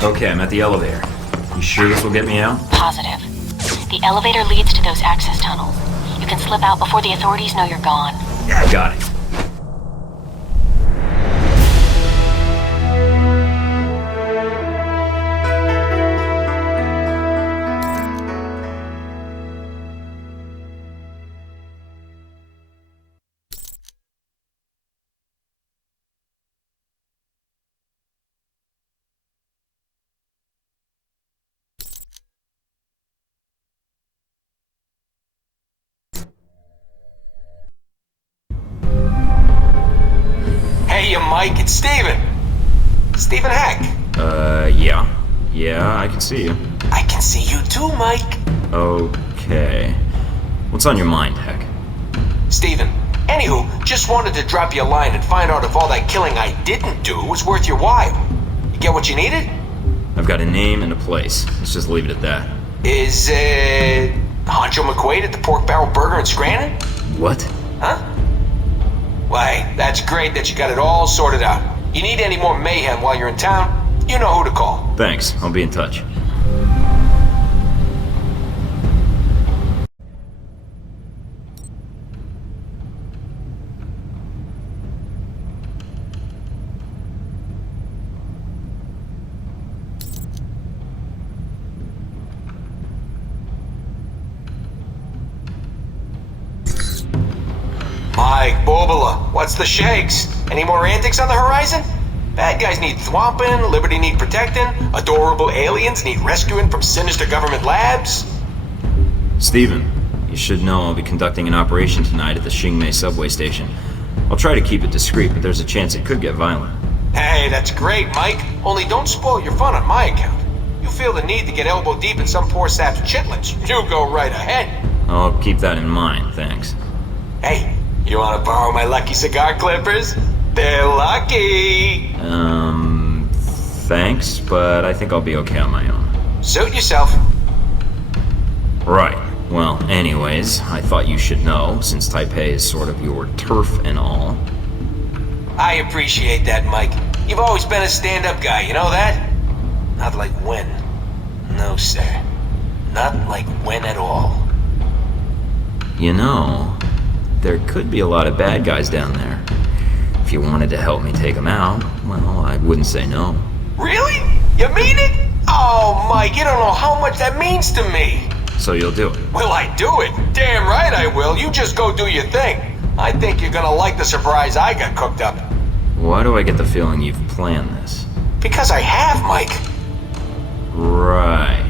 Okay, I'm at the elevator. You sure this will get me out? Positive. The elevator leads to those access tunnels. You can slip out before the authorities know you're gone. Got it. Hey, Mike, it's Steven. Steven Heck. Yeah. Yeah, I can see you. I can see you too, Mike. Okay. What's on your mind, Heck? Steven, anywho, just wanted to drop you a line and find out if all that killing I didn't do was worth your while. You get what you needed? I've got a name and a place. Let's just leave it at that. Is, Honcho McQuaid at the Pork Barrel Burger in Scranton? What? Huh? Why, that's great that you got it all sorted out. You need any more mayhem while you're in town, you know who to call. Thanks. I'll be in touch. Mike Bobola, what's the shakes? Any more antics on the horizon? Bad guys need thwomping, Liberty need protecting, adorable aliens need rescuing from sinister government labs. Steven, you should know I'll be conducting an operation tonight at the Xingmei subway station. I'll try to keep it discreet, but there's a chance it could get violent. Hey, that's great, Mike. Only don't spoil your fun on my account. You feel the need to get elbow deep in some poor sap's chitlins, you go right ahead. I'll keep that in mind, thanks. Hey, you want to borrow my lucky cigar clippers? They're lucky. Thanks, but I think I'll be okay on my own. Suit yourself. Right. Well, anyways, I thought you should know, since Taipei is sort of your turf and all. I appreciate that, Mike. You've always been a stand-up guy, you know that? Not like when. No, sir. Not like when at all. You know, there could be a lot of bad guys down there. If you wanted to help me take them out, well, I wouldn't say no. Really? You mean it? Oh, Mike, you don't know how much that means to me. So you'll do it? Will I do it? Damn right I will. You just go do your thing. I think you're gonna like the surprise I got cooked up. Why do I get the feeling you've planned this? Because I have, Mike. Right.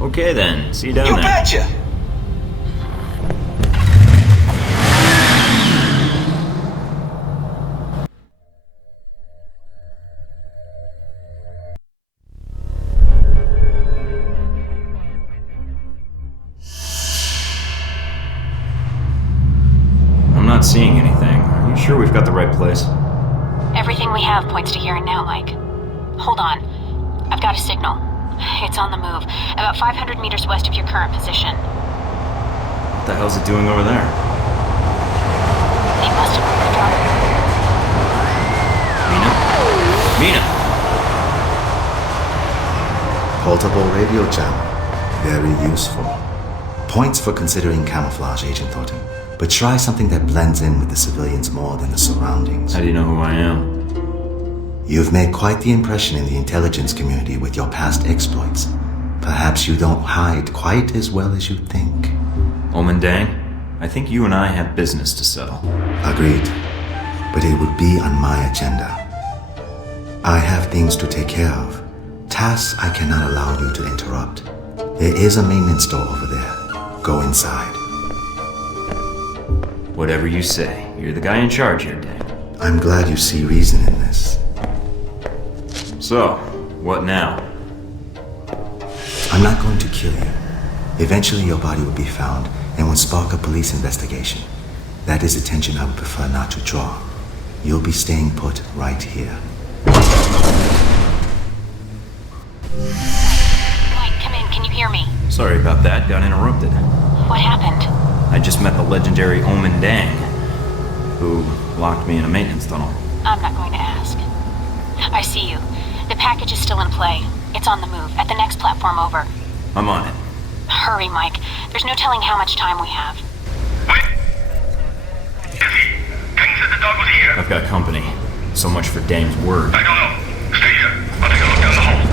Okay then, see you down there. You betcha! I'm not seeing anything. Are you sure we've got the right place? Everything we have points to here and now, Mike. Hold on. I've got a signal. It's on the move, about 500 meters west of your current position. What the hell's it doing over there? They must have moved the drone. Mina? Portable radio channel. Very useful. Points for considering camouflage, Agent Thornton. But try something that blends in with the civilians more than the surroundings. How do you know who I am? You've made quite the impression in the intelligence community with your past exploits. Perhaps you don't hide quite as well as you think. Omen Dang, I think you and I have business to settle. Agreed. But it would be on my agenda. I have things to take care of. Tasks I cannot allow you to interrupt. There is a maintenance store over there. Go inside. Whatever you say. You're the guy in charge here, Dang. I'm glad you see reason in this. So, what now? I'm not going to kill you. Eventually your body will be found and will spark a police investigation. That is attention I would prefer not to draw. You'll be staying put right here. Mike, come in. Can you hear me? Sorry about that. Got interrupted. What happened? I just met the legendary Omen Dang, who locked me in a maintenance tunnel. I'm not going to ask. I see you. The package is still in play. It's on the move, at the next platform over. I'm on it. Hurry, Mike. There's no telling how much time we have. Wait! Jesse, Dang said the dog was here. I've got company. So much for Dang's word. I don't know. Stay here. I'll take a look down the hall.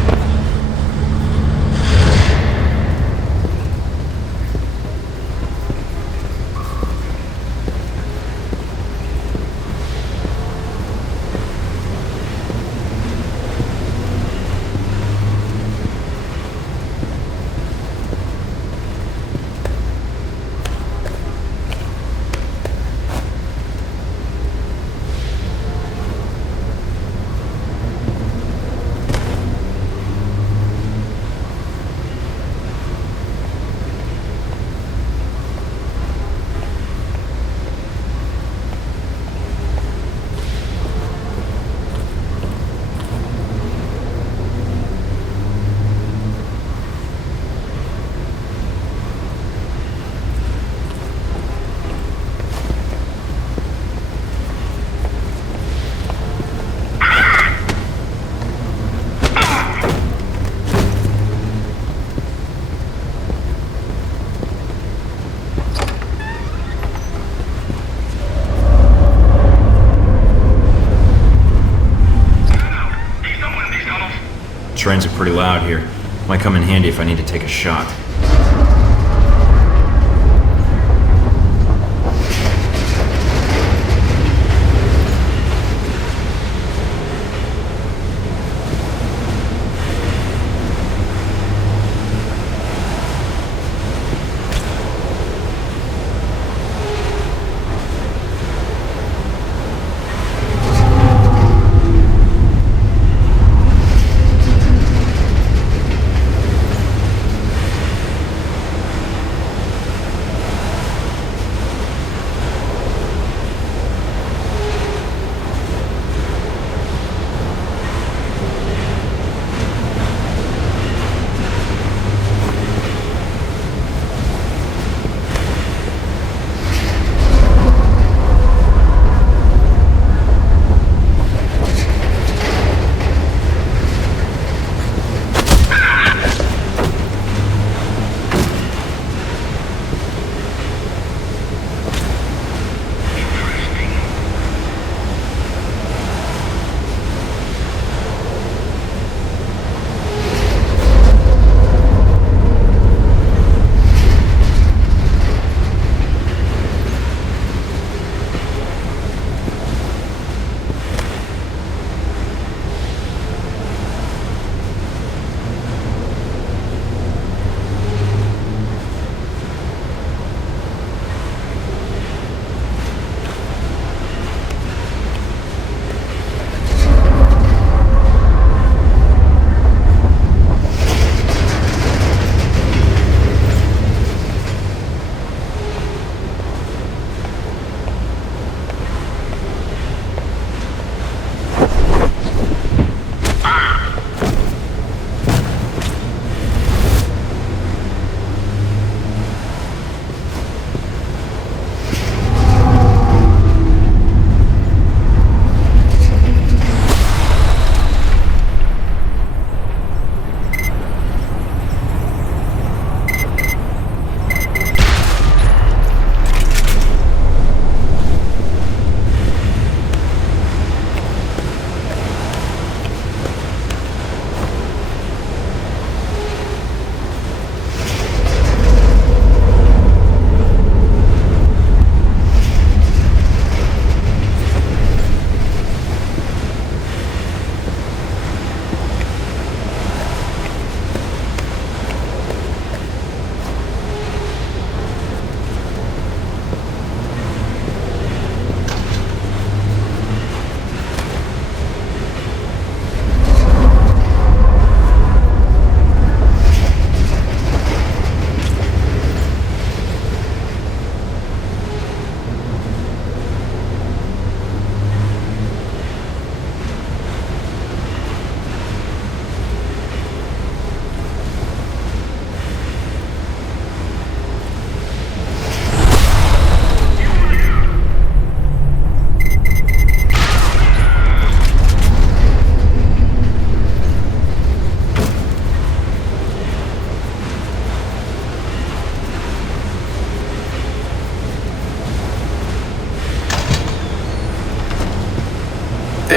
Trains are pretty loud here. Might come in handy if I need to take a shot.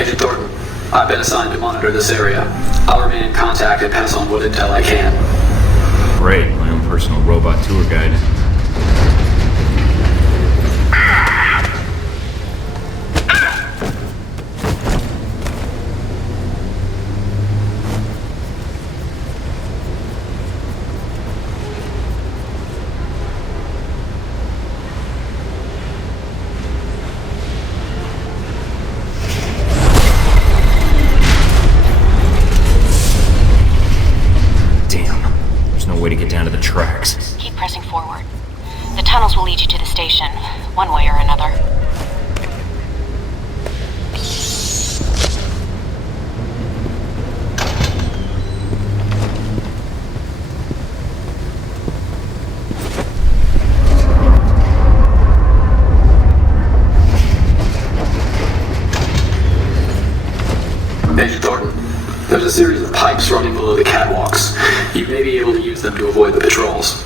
Agent Thornton, I've been assigned to monitor this area. I'll remain in contact and pass on what intel I can. Great, my own personal robot tour guide. Way to get down to the tracks. Keep pressing forward. The tunnels will lead you to the station, one way or another. Agent Thornton, there's a series of pipes running below the catwalks. You may be able to use them to avoid the patrols.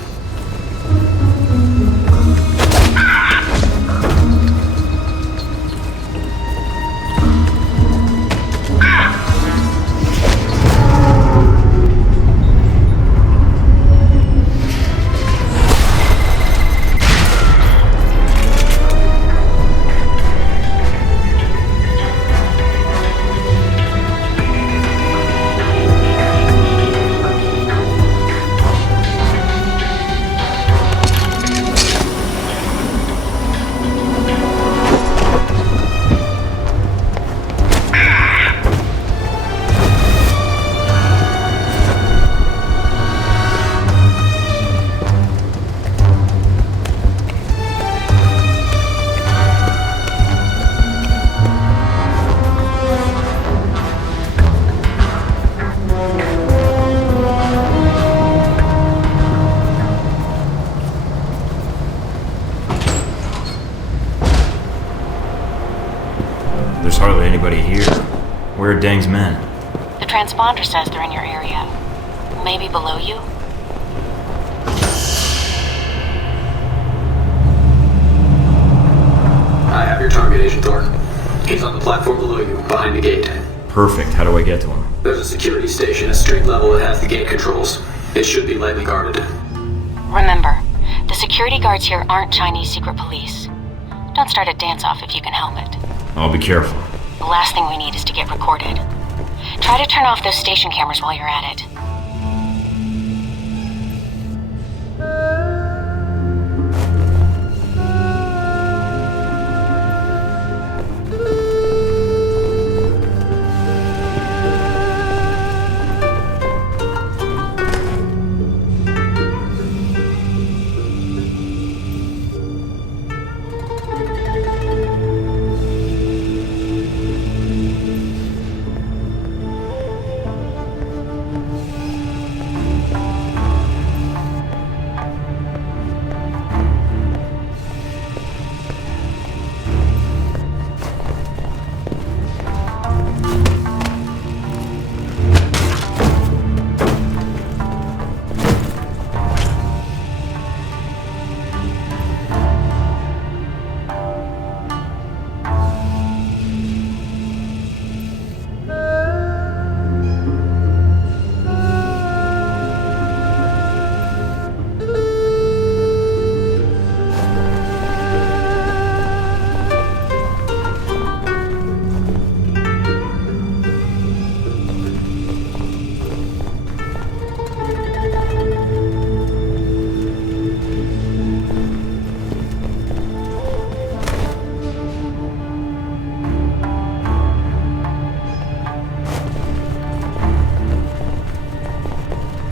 There's hardly anybody here. Where are Deng's men? The transponder says they're in your area. Maybe below you? I have your target, Agent Thornton. He's on the platform below you, behind the gate. Perfect. How do I get to him? There's a security station at street level that has the gate controls. It should be lightly guarded. Remember, the security guards here aren't Chinese secret police. Don't start a dance-off if you can help it. I'll be careful. The last thing we need is to get recorded. Try to turn off those station cameras while you're at it.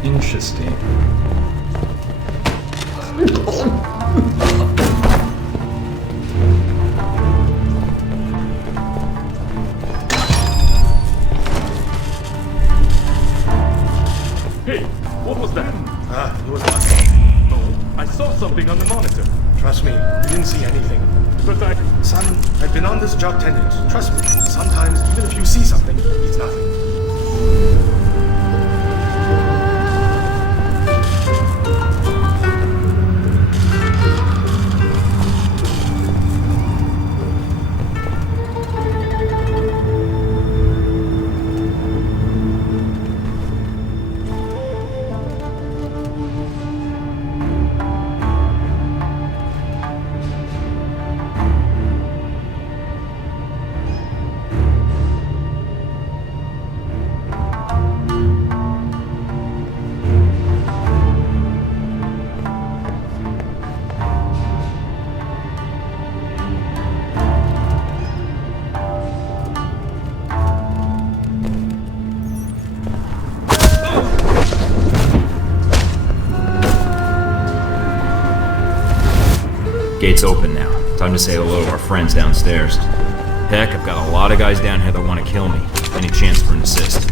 Interesting. Hey, what was that? It was nothing. No, I saw something on the monitor. Trust me, you didn't see anything. But Son, I've been on this job 10 years. Trust me, sometimes even if you see something, it's nothing. gate's open now. Time to say hello to our friends downstairs. Heck, I've got a lot of guys down here that want to kill me. Any chance for an assist?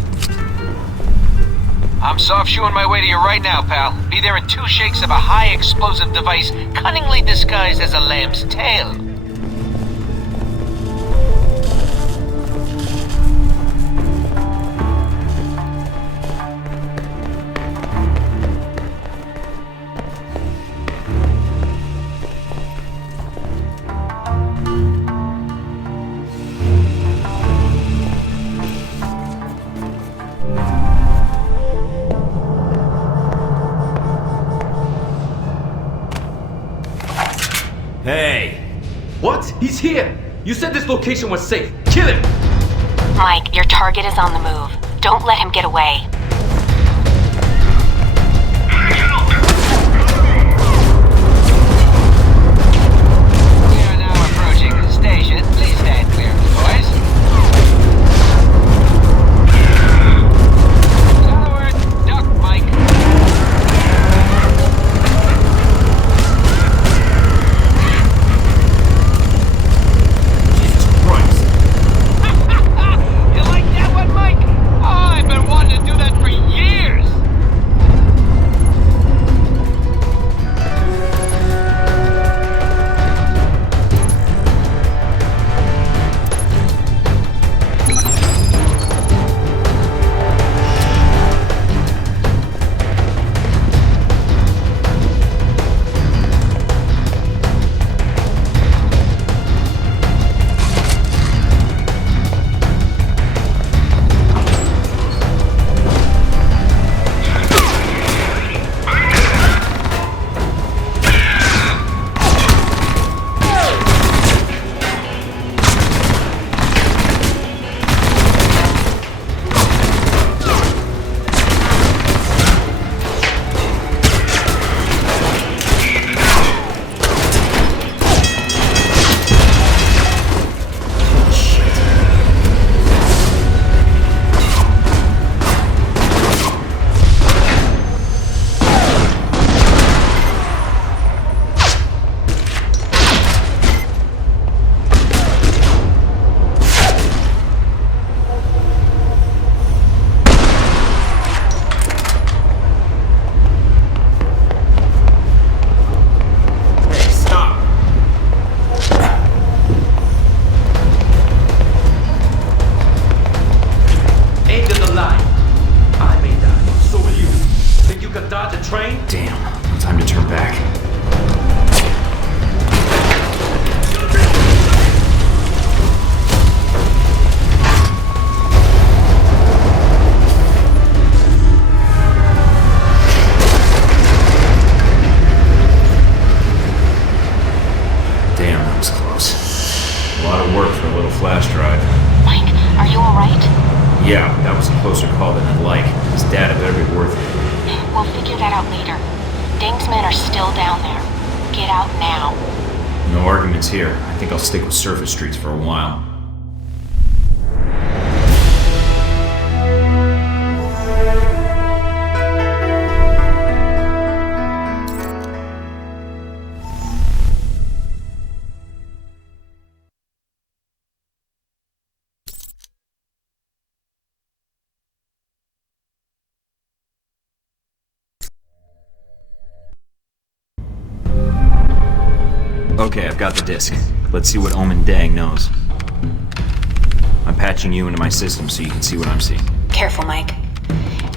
I'm soft-shoeing my way to you right now, pal. Be there in 2 shakes of a high-explosive device cunningly disguised as a lamb's tail. Hey! What? He's here! You said this location was safe. Kill him! Mike, your target is on the move. Don't let him get away. We are now approaching the station. Please stand clear, boys. Forward, duck, Mike. You like that one, Mike? Oh, I've been wanting to do that for years. End of the line. I may die. So will you. Think you can dodge a train? Damn, time to turn back. Damn, that was close. A lot of work for a little flash drive. Mike, are you alright? Yeah, that was a closer call than I'd like. This data better be worth it. We'll figure that out later. Deng's men are still down there. Get out now. No arguments here. I think I'll stick with surface streets for a while. Okay, I've got the disk. Let's see what Omen Dang knows. I'm patching you into my system so you can see what I'm seeing. Careful, Mike.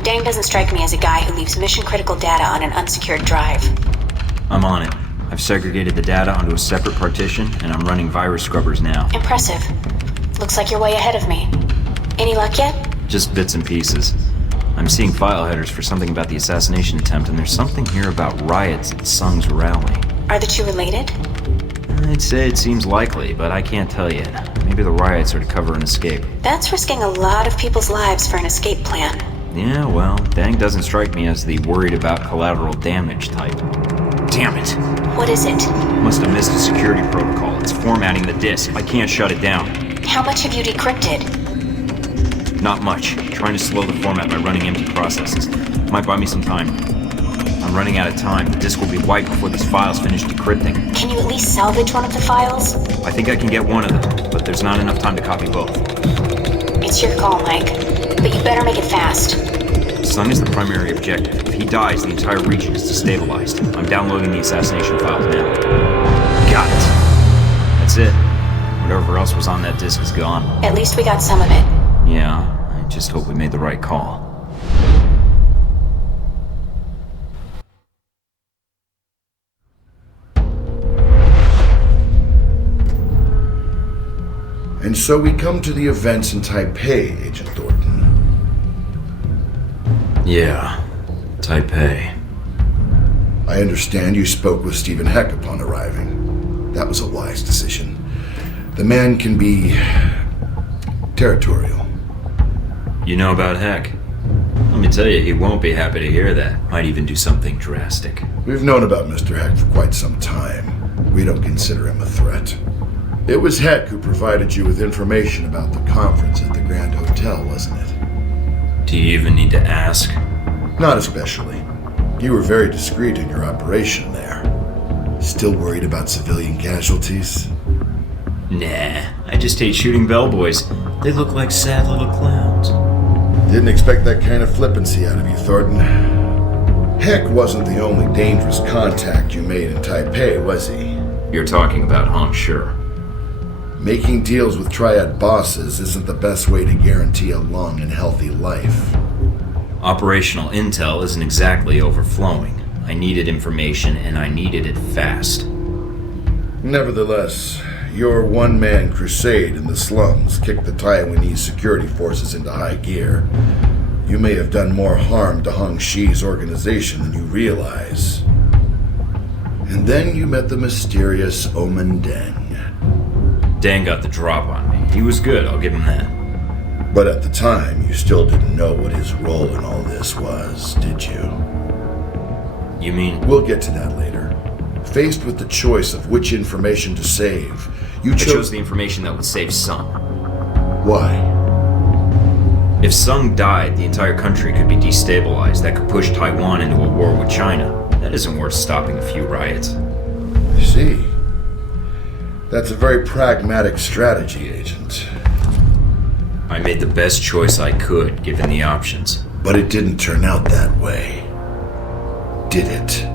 Deng doesn't strike me as a guy who leaves mission-critical data on an unsecured drive. I'm on it. I've segregated the data onto a separate partition, and I'm running virus scrubbers now. Impressive. Looks like you're way ahead of me. Any luck yet? Just bits and pieces. I'm seeing file headers for something about the assassination attempt, and there's something here about riots at the Sung's rally. Are the two related? I'd say it seems likely, but I can't tell yet. Maybe the riots are to cover an escape. That's risking a lot of people's lives for an escape plan. Yeah, well, Dang doesn't strike me as the worried about collateral damage type. Damn it! What is it? Must have missed a security protocol. It's formatting the disk. I can't shut it down. How much have you decrypted? Not much. Trying to slow the format by running empty processes. Might buy me some time. I'm running out of time. The disk will be wiped before these files finish decrypting. Can you at least salvage one of the files? I think I can get one of them, but there's not enough time to copy both. It's your call, Mike. But you better make it fast. Sung is the primary objective. If he dies, the entire region is destabilized. I'm downloading the assassination files now. Got it. That's it. Whatever else was on that disk is gone. At least we got some of it. Yeah, I just hope we made the right call. And so we come to the events in Taipei, Agent Thornton. Yeah, Taipei. I understand you spoke with Stephen Heck upon arriving. That was a wise decision. The man can be territorial. You know about Heck? Let me tell you, he won't be happy to hear that. Might even do something drastic. We've known about Mr. Heck for quite some time. We don't consider him a threat. It was Heck who provided you with information about the conference at the Grand Hotel, wasn't it? Do you even need to ask? Not especially. You were very discreet in your operation there. Still worried about civilian casualties? Nah, I just hate shooting bellboys. They look like sad little clowns. Didn't expect that kind of flippancy out of you, Thornton. Heck wasn't the only dangerous contact you made in Taipei, was he? You're talking about Hong Sure. Making deals with triad bosses isn't the best way to guarantee a long and healthy life. Operational intel isn't exactly overflowing. I needed information, and I needed it fast. Nevertheless, your one-man crusade in the slums kicked the Taiwanese security forces into high gear. You may have done more harm to Hong Shi's organization than you realize. And then you met the mysterious Omen Deng. Dan got the drop on me. He was good, I'll give him that. But at the time, you still didn't know what his role in all this was, did you? You mean? We'll get to that later. Faced with the choice of which information to save, you chose the information that would save Sung. Why? If Sung died, the entire country could be destabilized. That could push Taiwan into a war with China. That isn't worth stopping a few riots. I see. That's a very pragmatic strategy, Agent. I made the best choice I could, given the options. But it didn't turn out that way, did it?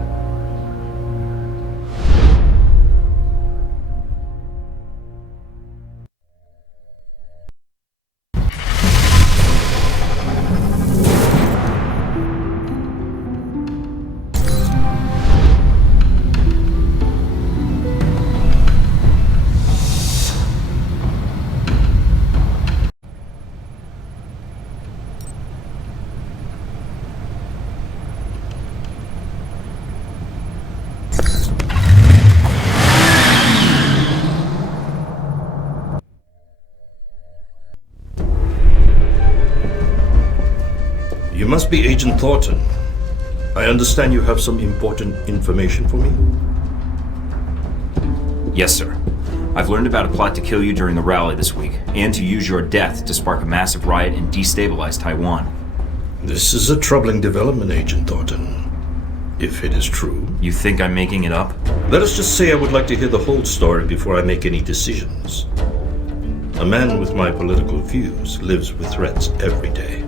You must be Agent Thornton. I understand you have some important information for me? Yes, sir. I've learned about a plot to kill you during the rally this week, and to use your death to spark a massive riot and destabilize Taiwan. This is a troubling development, Agent Thornton. If it is true. You think I'm making it up? Let us just say I would like to hear the whole story before I make any decisions. A man with my political views lives with threats every day.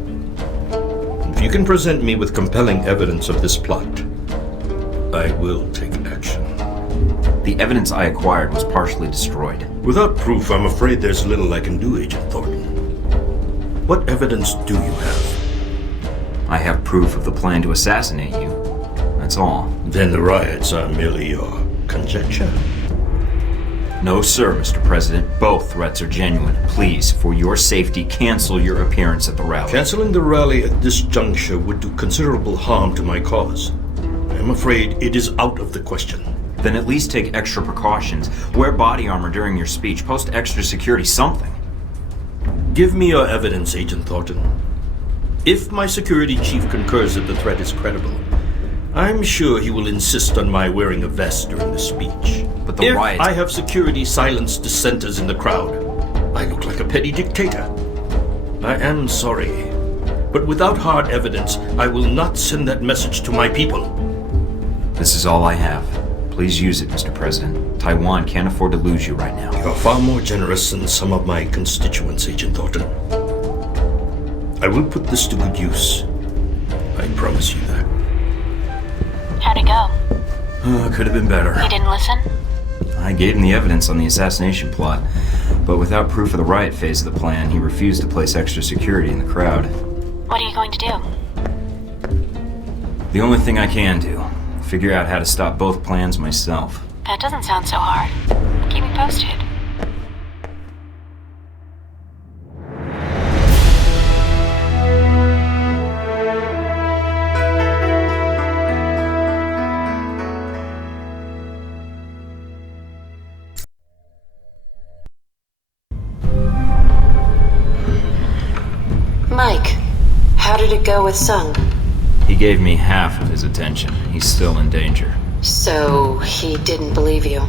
If you can present me with compelling evidence of this plot, I will take action. The evidence I acquired was partially destroyed. Without proof, I'm afraid there's little I can do, Agent Thornton. What evidence do you have? I have proof of the plan to assassinate you. That's all. Then the riots are merely your conjecture? No, sir, Mr. President. Both threats are genuine. Please, for your safety, cancel your appearance at the rally. Canceling the rally at this juncture would do considerable harm to my cause. I'm afraid it is out of the question. Then at least take extra precautions. Wear body armor during your speech. Post extra security, something. Give me your evidence, Agent Thornton. If my security chief concurs that the threat is credible, I'm sure he will insist on my wearing a vest during the speech. But the riot... I have security silence dissenters in the crowd, I look like a petty dictator. I am sorry, but without hard evidence, I will not send that message to my people. This is all I have. Please use it, Mr. President. Taiwan can't afford to lose you right now. You're far more generous than some of my constituents, Agent Thornton. I will put this to good use. I promise you that. How'd it go? Could have been better. You didn't listen? I gave him the evidence on the assassination plot, but without proof of the riot phase of the plan, he refused to place extra security in the crowd. What are you going to do? The only thing I can do, figure out how to stop both plans myself. That doesn't sound so hard. Keep me posted. Mike, how did it go with Sung? He gave me half of his attention. He's still in danger. So, he didn't believe you?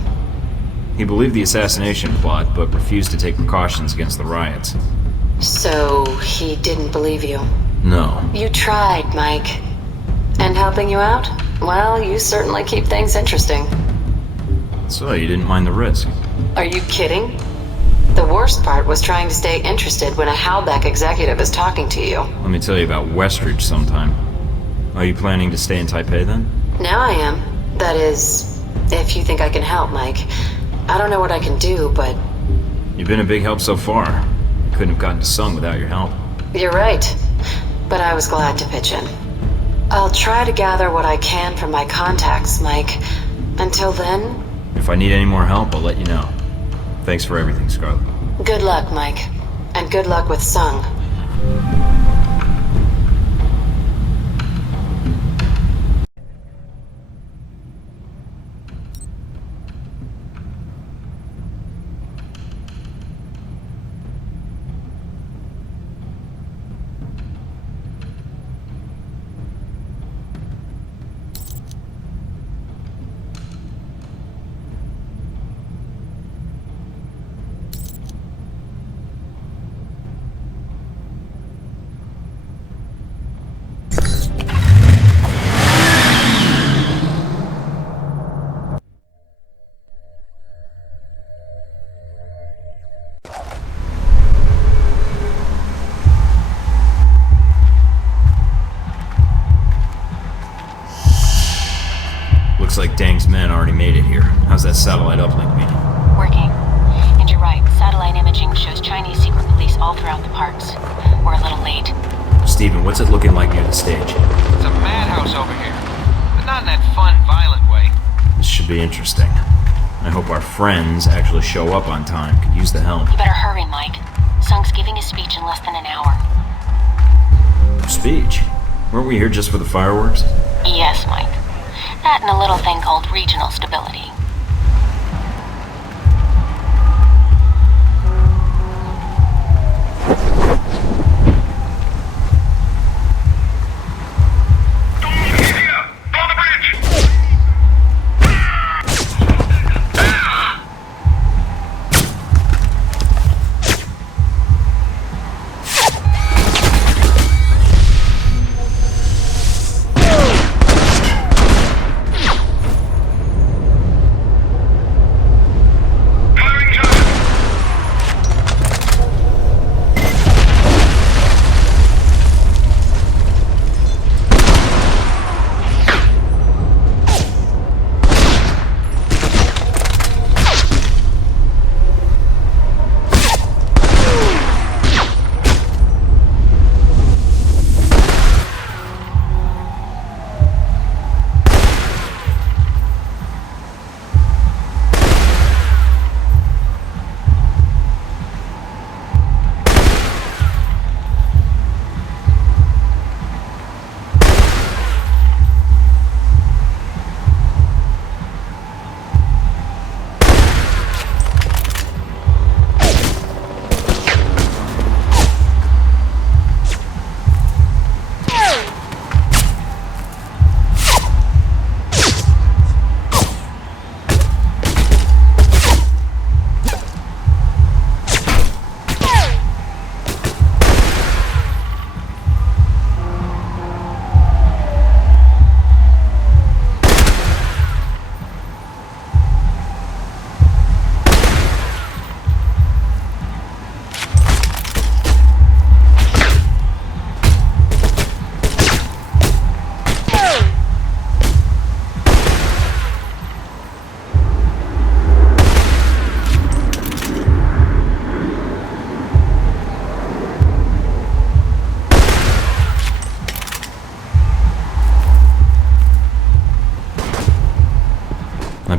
He believed the assassination plot, but refused to take precautions against the riots. So, he didn't believe you? No. You tried, Mike. And helping you out? Well, you certainly keep things interesting. So, you didn't mind the risk? Are you kidding? The worst part was trying to stay interested when a Halbeck executive is talking to you. Let me tell you about Westridge sometime. Are you planning to stay in Taipei then? Now I am. That is, if you think I can help, Mike. I don't know what I can do, but... You've been a big help so far. I couldn't have gotten to Sung without your help. You're right. But I was glad to pitch in. I'll try to gather what I can from my contacts, Mike. Until then... If I need any more help, I'll let you know. Thanks for everything, Scarlet. Good luck, Mike. And good luck with Sung. Looks like Dang's men already made it here. How's that satellite uplink meeting? Working. And you're right, satellite imaging shows Chinese secret police all throughout the parks. We're a little late. Steven, what's it looking like near the stage? It's a madhouse over here. But not in that fun, violent way. This should be interesting. I hope our friends actually show up on time. Could use the help. You better hurry, Mike. Sung's giving a speech in less than an hour. Speech? Weren't we here just for the fireworks? Yes, Mike. That and a little thing called regional stability.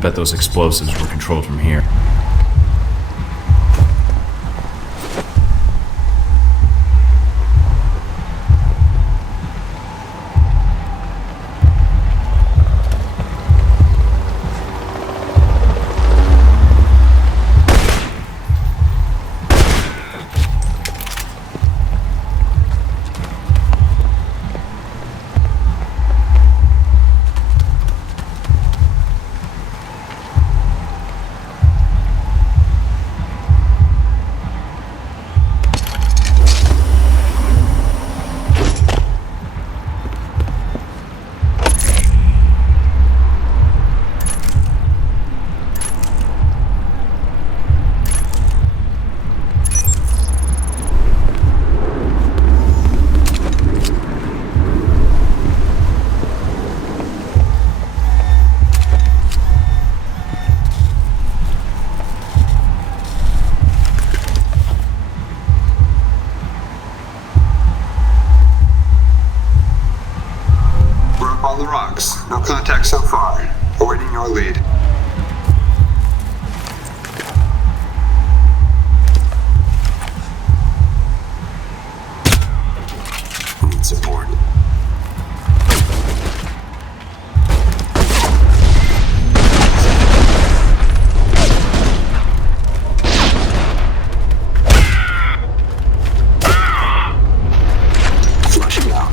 bet those explosives were controlled from here. No contact so far. Awaiting your lead. Need support. Flushing out.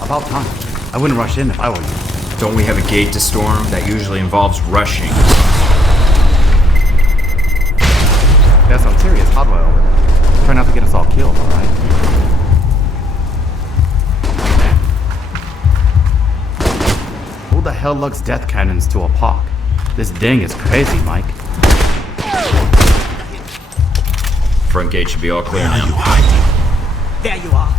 About time. I wouldn't rush in if I were you. Don't we have a gate to storm? That usually involves rushing. There's some serious hardware over there. Try not to get us all killed, alright? Who the hell lugs death cannons to a park? This ding is crazy, Mike. Front gate should be all clear now. Where are you hiding? There you are.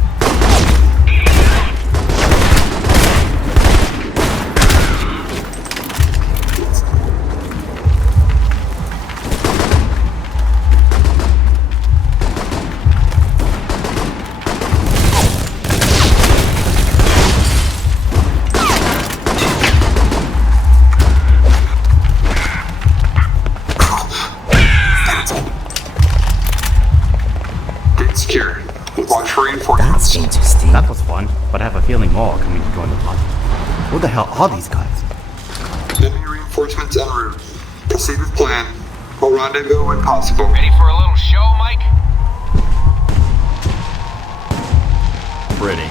That was fun, but I have a feeling more are coming to join the party. Who the hell are these guys? Enemy reinforcements en route. Proceed with plan. We'll rendezvous when possible. Ready for a little show, Mike? Ready.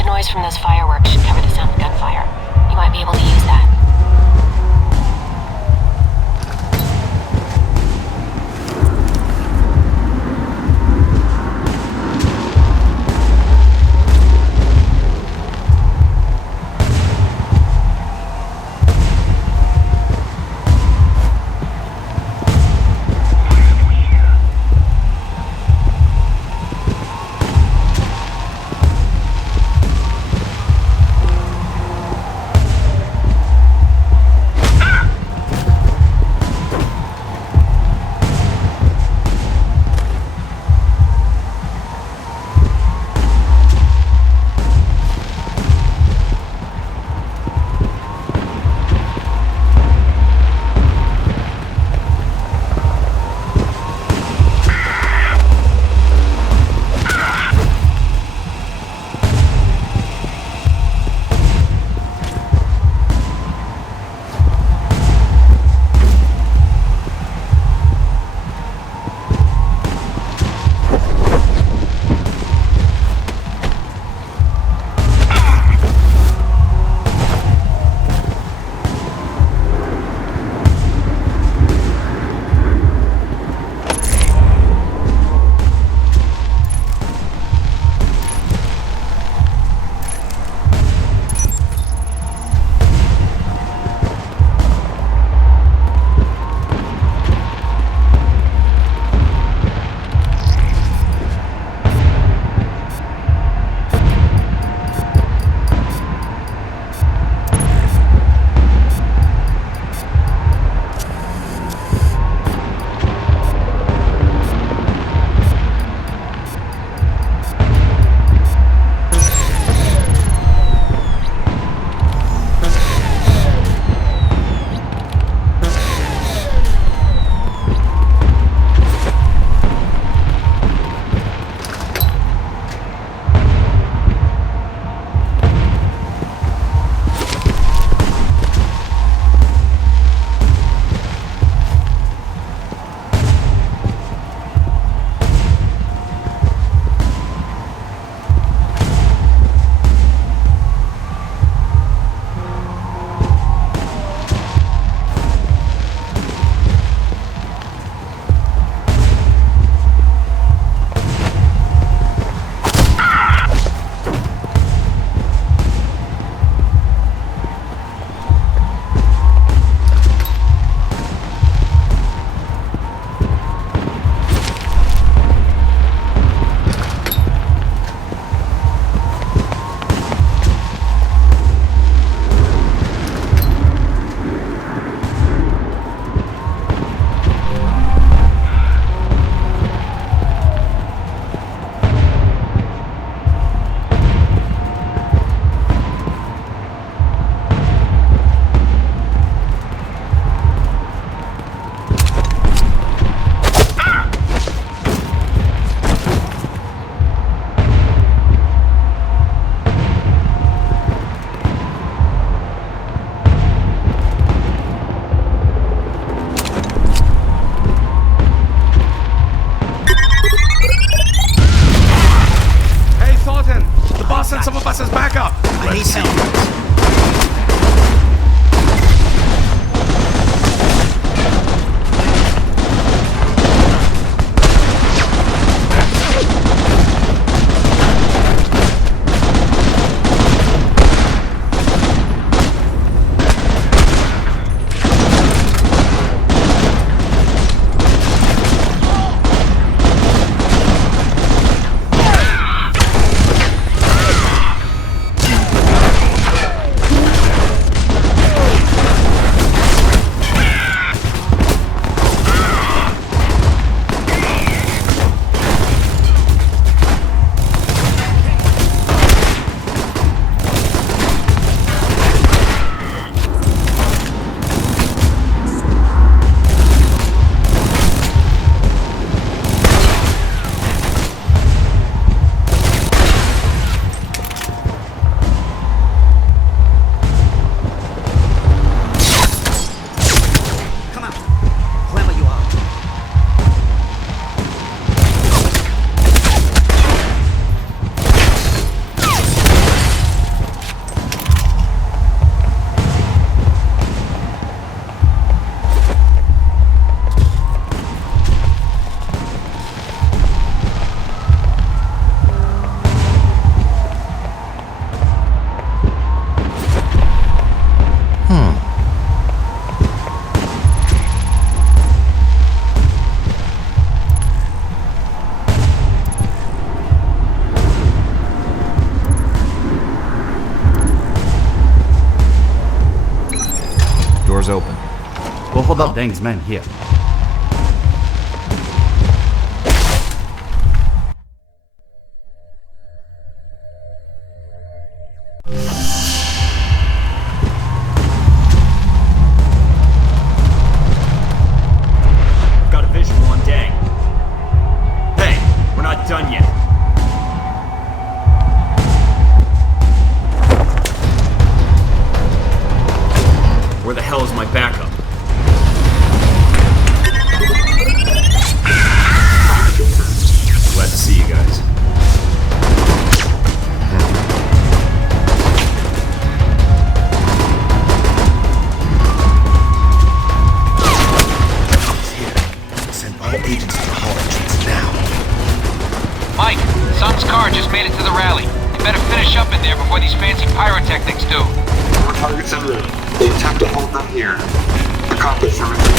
The noise from those fireworks should cover the sound of gunfire. You might be able to use that. Send some of us as backup! I need help. Open. We'll hold up Deng's men here. Got a visual on Deng. Hey, we're not done yet. Where the hell is my backup? Glad to see you guys. Send all agents to the hall entrance now. Mike, Sun's car just made it to the rally. You better finish up in there before these fancy pyrotechnics do. More targets en route. They attempt to hold them here. Accomplish your mission.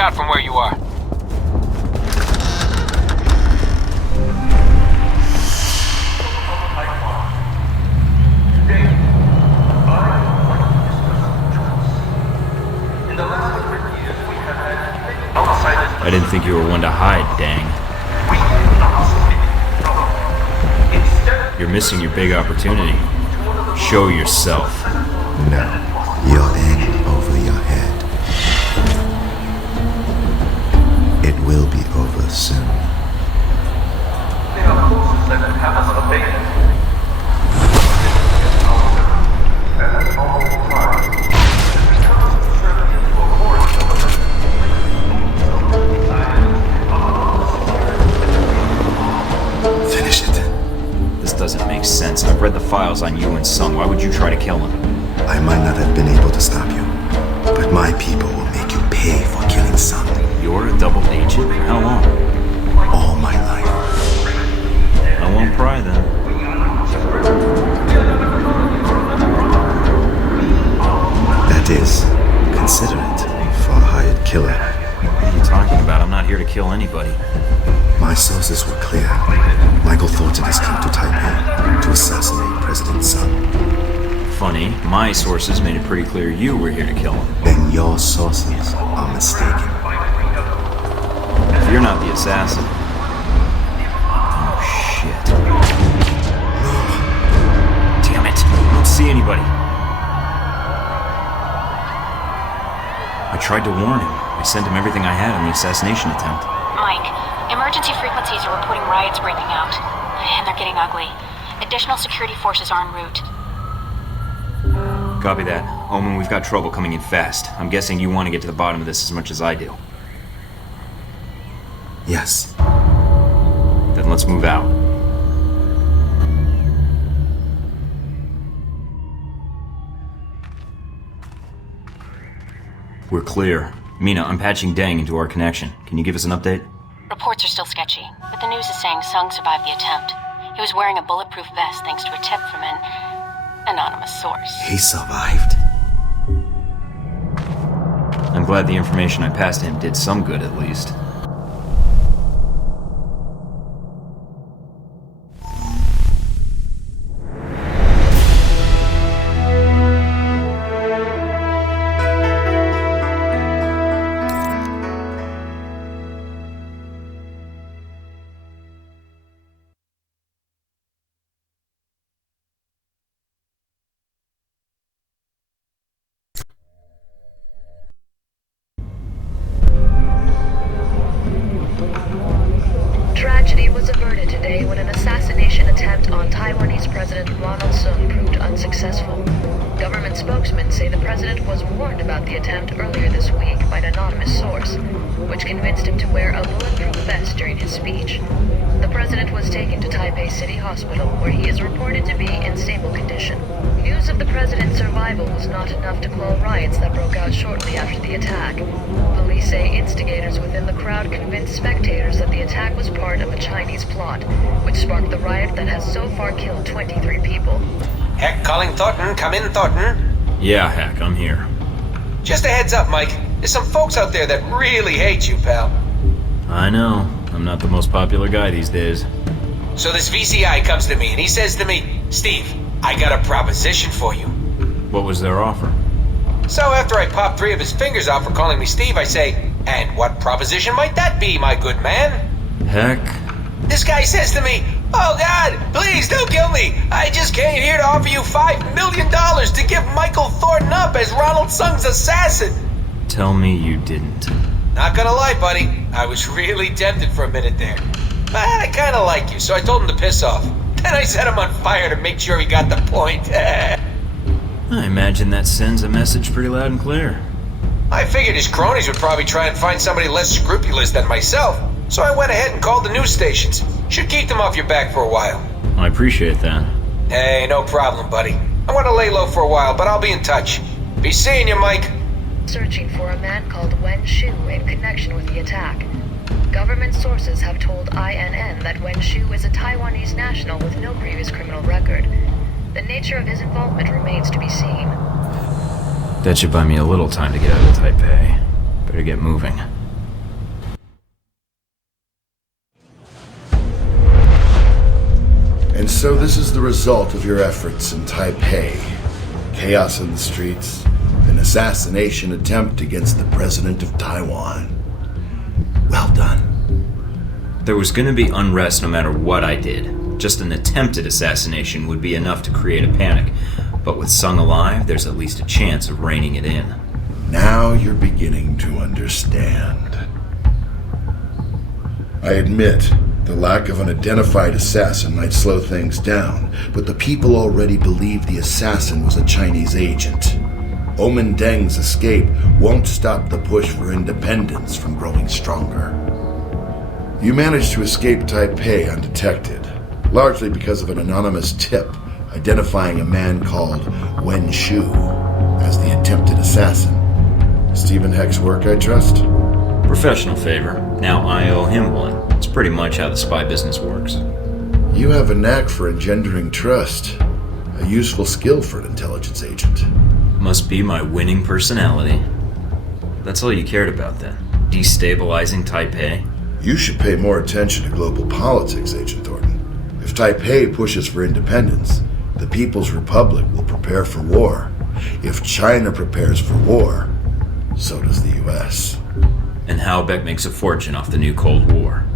shot from where you are. I didn't think you were one to hide, dang. You're missing your big opportunity. Show yourself. No, you're in over your head. It will be over soon. Finish it. This doesn't make sense. I've read the files on you and Sung. Why would you try to kill him? I might not have been able to stop you, but my people will make you pay for killing Sung. You're a double agent? For how long? All my life. I won't pry then. That is considerate for a hired killer. What are you talking about? I'm not here to kill anybody. My sources were clear. Michael Thornton has come to Taipei to assassinate President Sun. Funny, my sources made it pretty clear you were here to kill him. Then your sources are mistaken. If you're not the assassin... Oh, shit. No. Damn it. I don't see anybody. I tried to warn him. I sent him everything I had on the assassination attempt. Mike, emergency frequencies are reporting riots breaking out. And they're getting ugly. Additional security forces are en route. Copy that. Omen, we've got trouble coming in fast. I'm guessing you want to get to the bottom of this as much as I do. Yes. Then let's move out. We're clear. Mina, I'm patching Deng into our connection. Can you give us an update? Reports are still sketchy, but the news is saying Sung survived the attempt. He was wearing a bulletproof vest thanks to a tip from an anonymous source. He survived? I'm glad the information I passed to him did some good, at least. Tragedy was averted today when an assassination attempt on Taiwanese President Ronald Sung proved unsuccessful. Government spokesmen say the president was warned about the attempt earlier this week by an anonymous source, which convinced him to wear a bulletproof vest during his speech. The president was taken to Taipei City Hospital, where he is reported to be in stable condition. News of the president's survival was not enough to quell riots that broke out shortly after the attack. Police say instigators within the crowd convinced spectators that the attack was part of a Chinese plot, which sparked the riot that has so far killed 23 people. Heck, calling Thornton. Come in, Thornton. Yeah, Heck, I'm here. Just a heads up, Mike. There's some folks out there that really hate you, pal. I know. I'm not the most popular guy these days. So this VCI comes to me and he says to me, Steve, I got a proposition for you. What was their offer? So after I pop 3 of his fingers off for calling me Steve, I say, and what proposition might that be, my good man? Heck. This guy says to me, oh God, please don't kill me. I just came here to offer you $5 million to give Michael Thornton up as Ronald Sung's assassin. Tell me you didn't. Not gonna lie, buddy. I was really tempted for a minute there. But I kinda like you, so I told him to piss off. Then I set him on fire to make sure he got the point. I imagine that sends a message pretty loud and clear. I figured his cronies would probably try and find somebody less scrupulous than myself, so I went ahead and called the news stations. Should keep them off your back for a while. I appreciate that. Hey, no problem, buddy. I want to lay low for a while, but I'll be in touch. Be seeing you, Mike. Searching for a man called Wen Shu in connection with the attack. Government sources have told INN that Wen Shu is a Taiwanese national with no previous criminal record. The nature of his involvement remains to be seen. That should buy me a little time to get out of Taipei. Better get moving. And so this is the result of your efforts in Taipei. Chaos in the streets, an assassination attempt against the president of Taiwan. Well done. There was gonna be unrest no matter what I did. Just an attempted assassination would be enough to create a panic. But with Sung alive, there's at least a chance of reining it in. Now you're beginning to understand. I admit, the lack of an identified assassin might slow things down, but the people already believe the assassin was a Chinese agent. Omen Deng's escape won't stop the push for independence from growing stronger. You managed to escape Taipei undetected, largely because of an anonymous tip identifying a man called Wen Shu as the attempted assassin. Stephen Heck's work, I trust? Professional favor. Now I owe him one. It's pretty much how the spy business works. You have a knack for engendering trust. A useful skill for an intelligence agent. Must be my winning personality. That's all you cared about then? Destabilizing Taipei? You should pay more attention to global politics, Agent Thornton. If Taipei pushes for independence, the People's Republic will prepare for war. If China prepares for war, so does the US. And Halbeck makes a fortune off the new Cold War.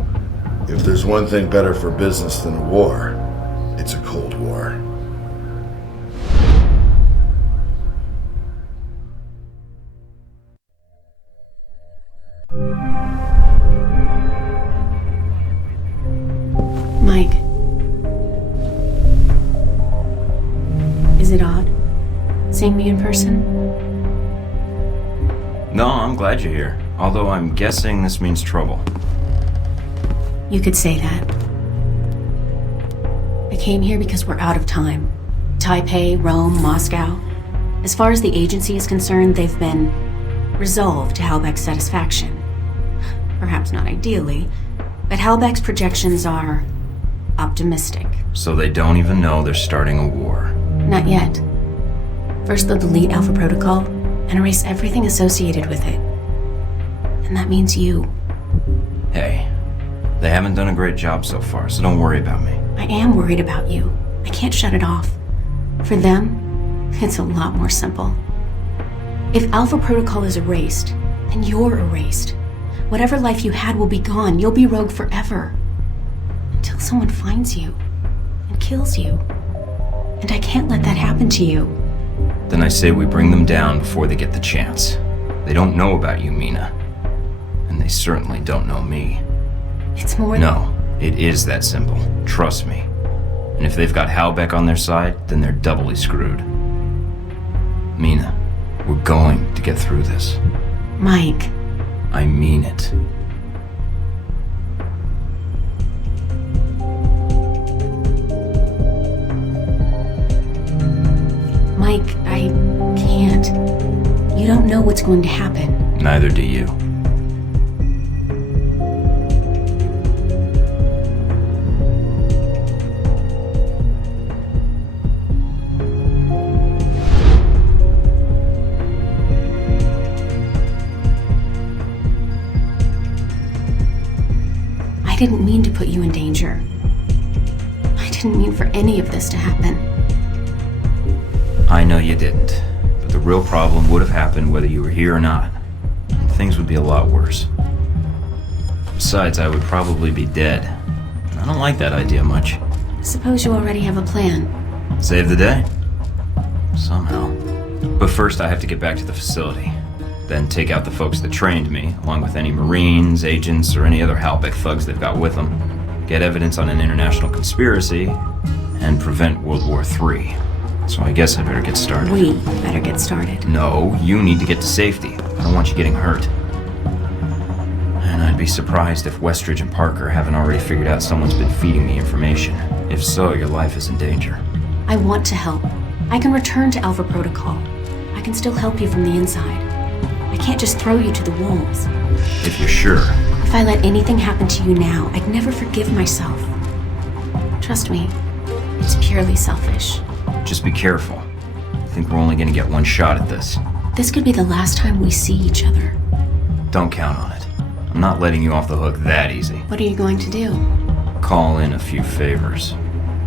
If there's one thing better for business than a war, it's a Cold War. Mike. Is it odd seeing me in person? No, I'm glad you're here. Although I'm guessing this means trouble. You could say that. I came here because we're out of time. Taipei, Rome, Moscow. As far as the agency is concerned, they've been resolved to Halbeck's satisfaction. Perhaps not ideally, but Halbeck's projections are optimistic. So they don't even know they're starting a war. Not yet. First they'll delete Alpha Protocol and erase everything associated with it. And that means you. Hey, they haven't done a great job so far, so don't worry about me. I am worried about you. I can't shut it off. For them, it's a lot more simple. If Alpha Protocol is erased, then you're erased. Whatever life you had will be gone. You'll be rogue forever. Until someone finds you and kills you. And I can't let that happen to you. Then I say we bring them down before they get the chance. They don't know about you, Mina. And they certainly don't know me. It's more No, it is that simple. Trust me. And if they've got Halbeck on their side, then they're doubly screwed. Mina, we're going to get through this. Mike. I mean it. Mike, I can't. You don't know what's going to happen. Neither do you. I didn't mean to put you in danger. I didn't mean for any of this to happen. I know you didn't, but the real problem would have happened whether you were here or not. And things would be a lot worse. Besides, I would probably be dead. I don't like that idea much. Suppose you already have a plan. Save the day? Somehow. But first I have to get back to the facility. Then take out the folks that trained me, along with any Marines, agents, or any other Halbeck thugs they've got with them. Get evidence on an international conspiracy, and prevent World War III. So I guess I better get started. We better get started. No, you need to get to safety. I don't want you getting hurt. And I'd be surprised if Westridge and Parker haven't already figured out someone's been feeding me information. If so, your life is in danger. I want to help. I can return to Alpha Protocol. I can still help you from the inside. I can't just throw you to the wolves. If you're sure. If I let anything happen to you now, I'd never forgive myself. Trust me, it's purely selfish. Just be careful. I think we're only gonna get one shot at this. This could be the last time we see each other. Don't count on it. I'm not letting you off the hook that easy. What are you going to do? Call in a few favors.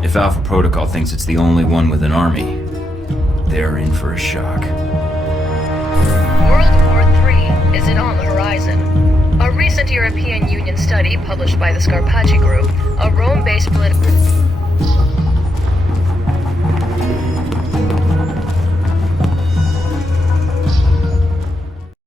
If Alpha Protocol thinks it's the only one with an army, they're in for a shock. World War III is it on the horizon? A recent European Union study published by the Scarpacci Group, a Rome-based political...